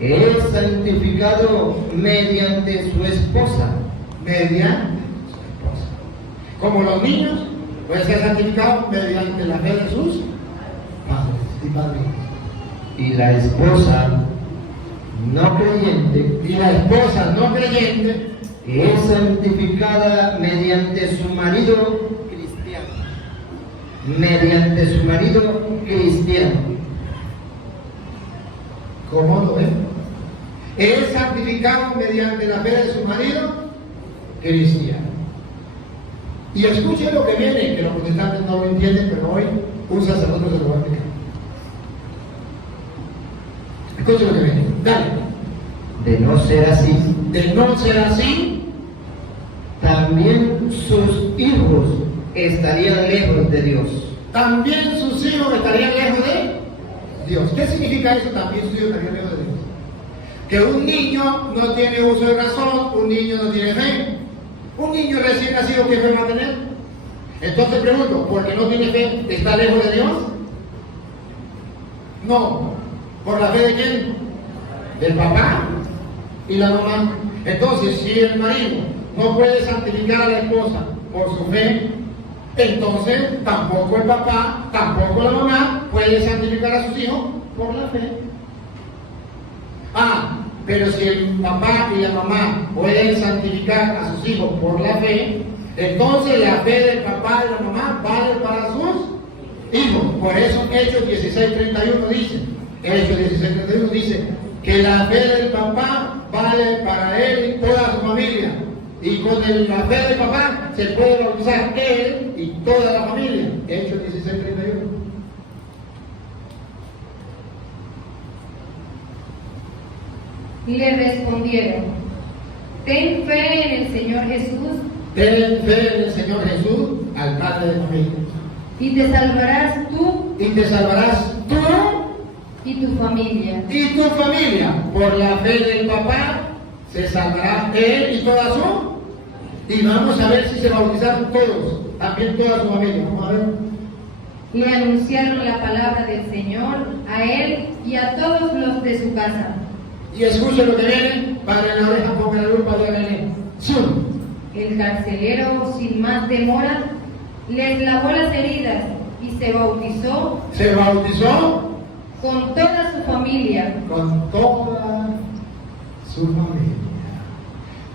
es santificado mediante su esposa. Mediante su esposa. Como los niños, pueden ser santificados mediante la fe de sus padres y padrinos. Y la esposa no creyente Y la esposa no creyente es santificada mediante su marido cristiano. Mediante su marido cristiano. ¿cómo lo ven? Es santificado mediante la fe de su marido cristiano. Y escuchen lo que viene, que los protestantes no lo entienden, pero hoy un sacerdote se lo va a explicar. Escuchen lo que viene, dale. De no ser así, De no ser así, también sus hijos estarían lejos de Dios. también sus hijos estarían lejos de Dios. ¿Qué significa eso? También sus hijos estarían lejos de Dios. Que un niño no tiene uso de razón, un niño no tiene fe. Un niño recién nacido, ¿qué fe va a tener? Entonces pregunto, ¿por qué no tiene fe, está lejos de Dios? No. ¿Por la fe de quién? Del papá y la mamá. Entonces, si el marido no puede santificar a la esposa por su fe, entonces tampoco el papá, tampoco la mamá puede santificar a sus hijos por la fe. Pero si el papá y la mamá pueden santificar a sus hijos por la fe, entonces la fe del papá y la mamá vale para sus hijos. Por eso Hechos 16:31 dice, Hechos 16:31 dice que la fe del papá vale para él y toda su familia. Y con la fe del papá se puede bautizar él y toda la familia. Hechos 16:31. Y le respondieron: ten fe en el Señor Jesús, Ten fe en el Señor Jesús, al padre de familia. y te salvarás tú Y te salvarás tú y tu familia. y tu familia. Por la fe del papá se salvará él y toda su. Y vamos a ver si se bautizaron todos, también toda su familia. Vamos a ver. Le anunciaron la palabra del Señor a él y a todos los de su casa. Y escuchen lo que viene, para la oreja, pongan la luz para que viene. ¡Zum! El carcelero, sin más demora, les lavó las heridas y se bautizó Se bautizó con toda su familia. con toda su familia.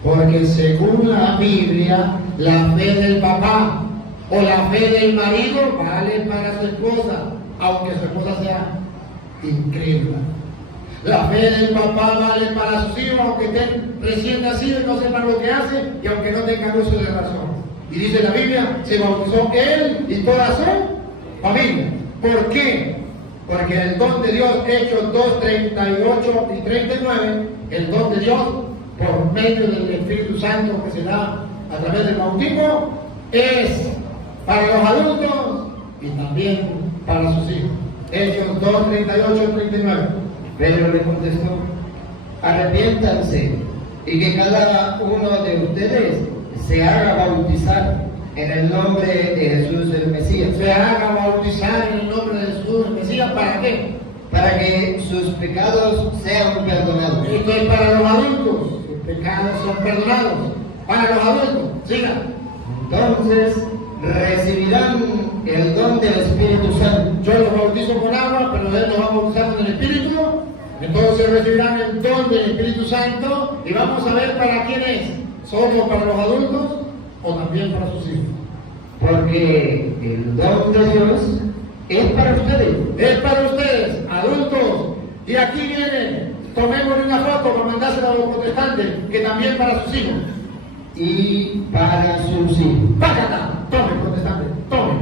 Porque según la Biblia, la fe del papá o la fe del marido vale para su esposa, aunque su esposa sea incrédula. La fe del papá vale para sus hijos, aunque estén recién nacidos y no sepan lo que hacen, y aunque no tengan uso de razón. Y dice la Biblia, se bautizó él y toda su familia. ¿Por qué? Porque el don de Dios, Hechos 2:38 y 39, el don de Dios, por medio del Espíritu Santo que se da a través del bautismo, es para los adultos y también para sus hijos. Hechos 2:38 y 39. Pedro le contestó: arrepiéntanse y que cada uno de ustedes se haga bautizar en el nombre de Jesús el Mesías. Se haga bautizar en el nombre de Jesús el Mesías. ¿Para qué? Para que sus pecados sean perdonados. Esto es para los adultos. Sus pecados son perdonados. Para los adultos. Siga. Entonces recibirán el don del Espíritu Santo. Yo los bautizo con agua, pero Él los va a bautizar con el Espíritu. Entonces recibirán el don del Espíritu Santo. Y vamos a ver para quién es. ¿Solo para los adultos o también para sus hijos? Porque el don de Dios es para ustedes. Es para ustedes, adultos. Y aquí viene, tomémosle una foto para mandársela a los protestantes, que también para sus hijos. Y para sus hijos. ¡Págata! Tome, protestante, tome.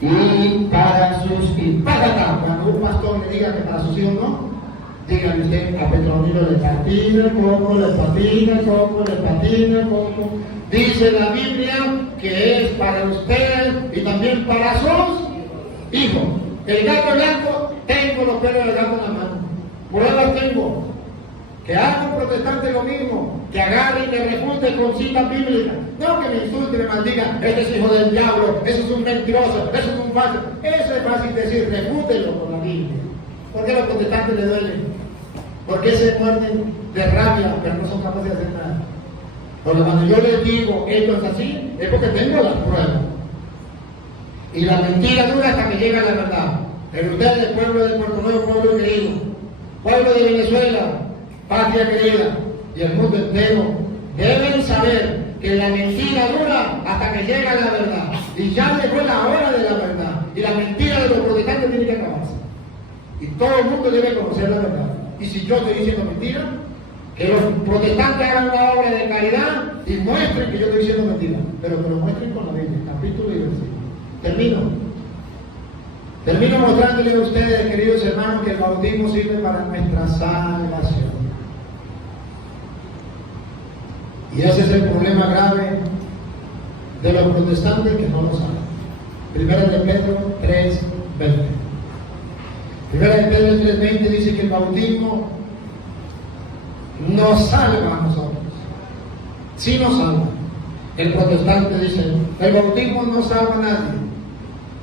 Y para sus hijos. ¡Págata! Cuando un pastor le diga que para sus hijos no, dígale usted a Petronilo le patina el coco, le patina el coco, le patina el coco. Dice la Biblia que es para usted y también para sus hijos. El gato blanco, tengo los pelos del gato en la mano. Pruebas tengo. Que haga un protestante lo mismo, que agarre y me refute con citas bíblicas. No que me insulte y me maldiga, este es hijo del diablo, eso es un mentiroso, eso es un falso. Eso es fácil decir, refútelo con la Biblia. ¿Por qué a los protestantes les duelen? ¿Por qué se muerden de rabia, pero no son capaces de hacer nada? Porque cuando yo les digo esto es así, es porque tengo las pruebas. Y la mentira dura hasta que llega la verdad. Pero ustedes, pueblo de Puerto Nuevo, pueblo querido, pueblo de Venezuela, patria querida, y el mundo entero, deben saber que la mentira dura hasta que llega la verdad. Y ya llegó la hora de la verdad. Y la mentira de los protestantes tiene que acabarse. Y todo el mundo debe conocer la verdad. Y si yo estoy diciendo mentira, que los protestantes hagan una obra de caridad y muestren que yo estoy diciendo mentira. Pero que lo muestren con la Biblia, capítulo y versículo. Termino mostrándoles a ustedes, queridos hermanos, que el bautismo sirve para nuestra salvación. Y ese es el problema grave de los protestantes que no lo saben. Primera de Pedro 3:20. Primera de Pedro 3:20 dice que el bautismo nos salva a nosotros. Sí nos salva. El protestante dice, el bautismo no salva a nadie.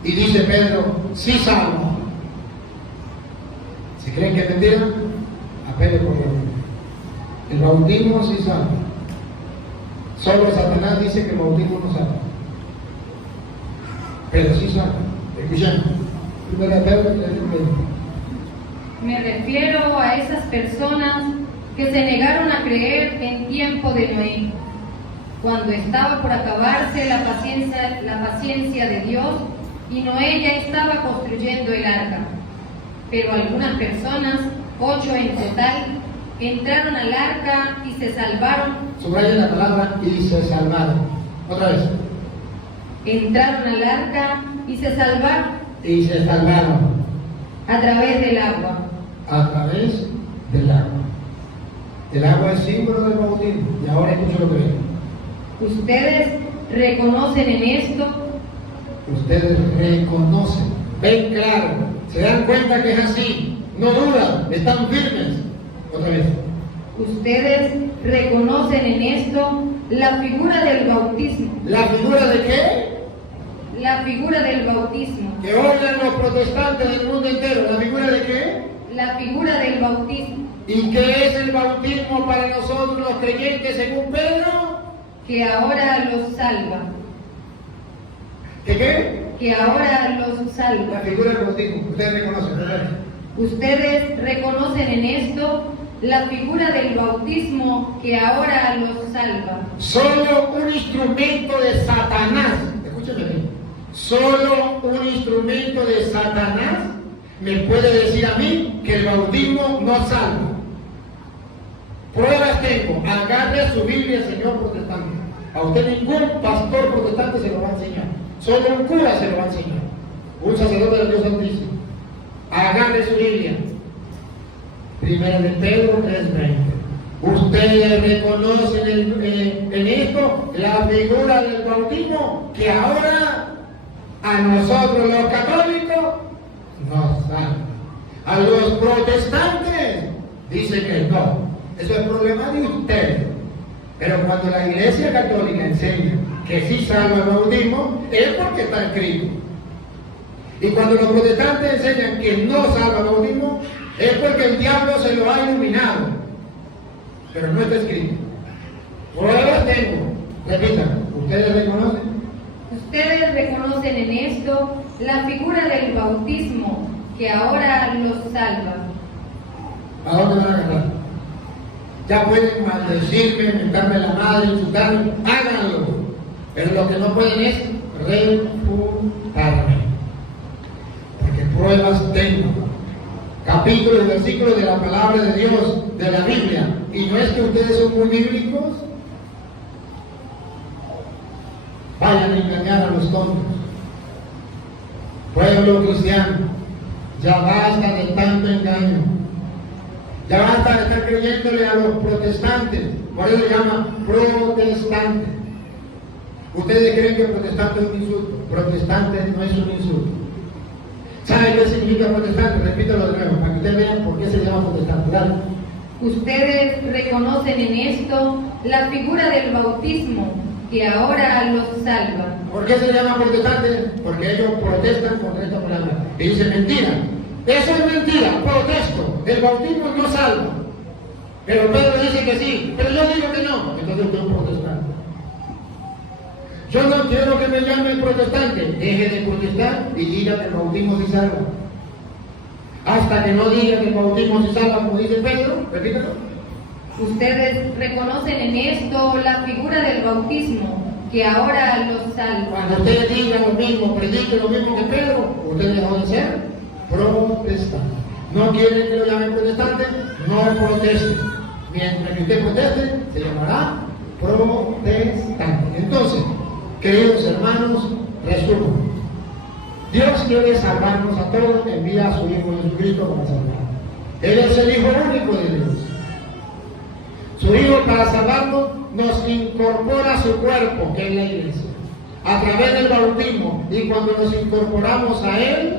Y dice Pedro, sí salva. Si creen que es mentira, apele por la Biblia. El bautismo sí salva. Solo Satanás dice que el bautismo no salva. Pero sí salva. Escuchemos. Primera de Pedro 3:20. Me refiero a esas personas que se negaron a creer en tiempo de Noé, cuando estaba por acabarse la paciencia de Dios y Noé ya estaba construyendo el arca. Pero algunas personas, 8 en total, entraron al arca y se salvaron. Subrayen la palabra y se salvaron. Otra vez. Entraron al arca y se salvaron. Y se salvaron. A través del agua. A través del agua. El agua es símbolo del bautismo. Y ahora escuchen lo que ven. Ustedes reconocen en esto. Ustedes reconocen. Ven claro. Se dan cuenta que es así. No dudan. Están firmes. Otra vez. Ustedes reconocen en esto la figura del bautismo. ¿La figura de qué? La figura del bautismo. Que oigan los protestantes del mundo entero. ¿La figura de qué? La figura del bautismo. ¿Y qué es el bautismo para nosotros los creyentes según Pedro? Que ahora los salva. ¿Qué qué? Que ahora los salva. La figura del bautismo. Ustedes reconocen, ¿verdad? Ustedes reconocen en esto la figura del bautismo que ahora los salva. Solo un instrumento de Satanás. Escúchame bien. Solo un instrumento de Satanás me puede decir a mí que el bautismo no salva. Pruebas tengo. Agarre su Biblia, señor protestante. A usted ningún pastor protestante se lo va a enseñar. Solo un cura se lo va a enseñar. Un sacerdote del Dios Santísimo. Agarre su Biblia. Primera de Pedro 3:20. Ustedes reconocen en esto la figura del bautismo que ahora a nosotros los católicos nos salva. A los protestantes dice que no. Eso es problema de ustedes. Pero cuando la Iglesia Católica enseña que sí salva el bautismo, es porque está escrito. Y cuando los protestantes enseñan que no salva el bautismo, es porque el diablo se lo ha iluminado. Pero no está escrito. Pruebas tengo. Repitan, ¿ustedes reconocen? Ustedes reconocen en esto la figura del bautismo que ahora los salva. ¿A dónde van a agarrar? Ya pueden maldecirme, mentarme la madre, insultarme, háganlo. Pero lo que no pueden es refutarme. Porque pruebas tengo. Capítulos y versículos de la palabra de Dios, de la Biblia. Y no es que ustedes son muy bíblicos. Vayan a engañar a los tontos. Pueblo cristiano, ya basta de tanto engaño. Ya basta de estar creyéndole a los protestantes. Por eso se llama protestante. Ustedes creen que protestante es un insulto. Protestante no es un insulto. ¿Sabe qué significa protestante? Repítelo de nuevo, para que ustedes vean por qué se llama protestante. Dale. Ustedes reconocen en esto la figura del bautismo que ahora los salva. ¿Por qué se llama protestante? Porque ellos protestan contra esta palabra. Y dicen mentira. Eso es mentira, protesto. El bautismo no salva. Pero Pedro dice que sí, pero yo digo que no. Entonces usted es un protestante. Yo no quiero que me llamen protestante. Deje de protestar y diga que el bautismo sí salva. Hasta que no diga que el bautismo sí salva, como dice Pedro, repítalo. Ustedes reconocen en esto la figura del bautismo que ahora los salva. Cuando ustedes digan lo mismo, prediquen lo mismo que Pedro, ustedes dejan de ser protestantes. ¿No quieren que lo llamen protestante? No protesten. Mientras que usted proteste, se llamará protestante. Entonces, queridos hermanos, resumo. Dios quiere salvarnos a todos, envía a su Hijo Jesucristo para salvarnos. Él es el Hijo único de Dios. Su Hijo, para salvarnos, nos incorpora a su cuerpo, que es la iglesia, a través del bautismo. Y cuando nos incorporamos a Él,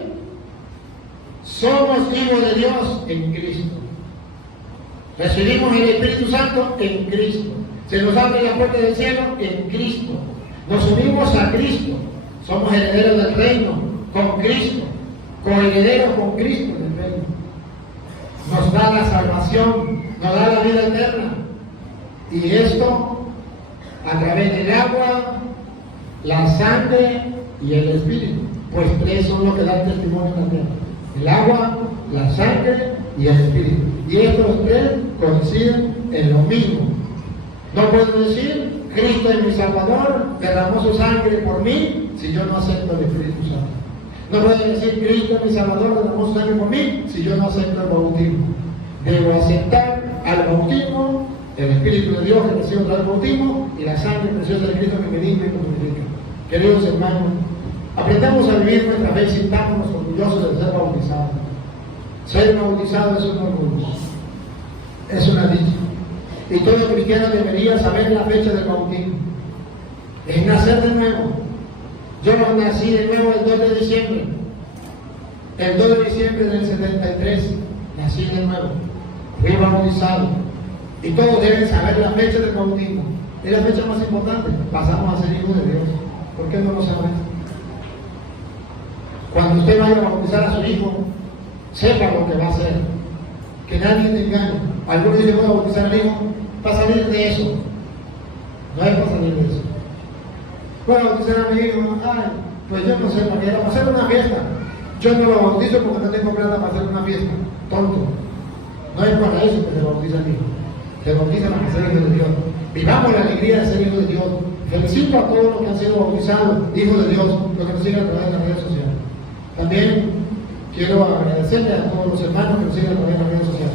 somos hijos de Dios en Cristo. Recibimos el Espíritu Santo en Cristo. Se nos abre la puerta del cielo en Cristo. Nos unimos a Cristo. Somos herederos del reino con Cristo. Coherederos con Cristo del reino. Nos da la salvación, nos da la vida eterna. Y esto a través del agua, la sangre y el Espíritu. Pues tres son los que dan testimonio en la tierra. El agua, la sangre y el Espíritu. Y estos tres coinciden en lo mismo. No puedo decir, Cristo es mi Salvador, derramó su sangre por mí, si yo no acepto el Espíritu Santo. No puedo decir, Cristo es mi Salvador, derramó su sangre por mí, si yo no acepto el bautismo. Debo aceptar al bautismo, el Espíritu de Dios que recibe otra vez el bautismo, y la sangre preciosa de Cristo que me limpia y me purifica. Queridos hermanos, aprendamos a vivir nuestra fe y sintámonos orgullosos de ser bautizados. Ser bautizado es un orgullo, es una dicha. Y todo cristiano debería saber la fecha del bautismo. Es nacer de nuevo. Yo nací de nuevo el 2 de diciembre. El 2 de diciembre del 73, nací de nuevo. Fui bautizado. Y todos deben saber la fecha del bautismo. Es la fecha más importante. Pasamos a ser hijos de Dios. ¿Por qué no lo saben? Cuando usted vaya a bautizar a su hijo, sepa lo que va a hacer. Que nadie te engañe. Algunos dicen, voy a bautizar al hijo para salir de eso. No es para salir de eso. Voy a bautizar a mi hijo. Ay, pues yo no sé para qué era, para hacer una fiesta. Yo no lo bautizo porque no tengo plata para hacer una fiesta. Tonto. No es para eso que se bautiza el hijo. Se bautiza para ser hijo de Dios. Vivamos la alegría de ser hijos de Dios. Felicito a todos los que han sido bautizados, hijos de Dios, los que nos siguen a través de las redes sociales. También quiero agradecerle a todos los hermanos que nos siguen a través de las redes sociales.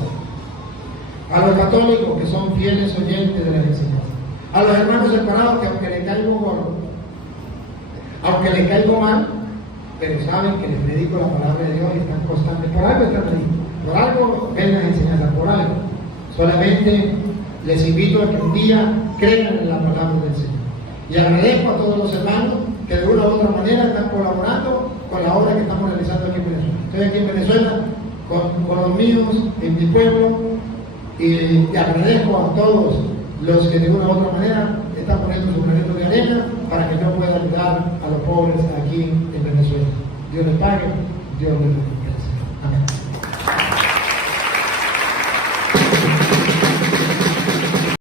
A los católicos que son fieles oyentes de las enseñanzas. A los hermanos separados que aunque les caigo gordo, aunque les caigo mal, pero saben que les predico la palabra de Dios y están constantes. Por algo están ahí. Por algo ven las enseñanzas, por algo. Solamente les invito a que un día crean en la palabra del Señor. Y agradezco a todos los hermanos que de una u otra manera están colaborando con la obra que estamos realizando aquí en Venezuela. Estoy aquí en Venezuela con los míos, en mi pueblo, Y agradezco a todos los que de una u otra manera están poniendo su granito de arena para que yo pueda ayudar a los pobres aquí en Venezuela. Dios les pague, Dios les bendiga.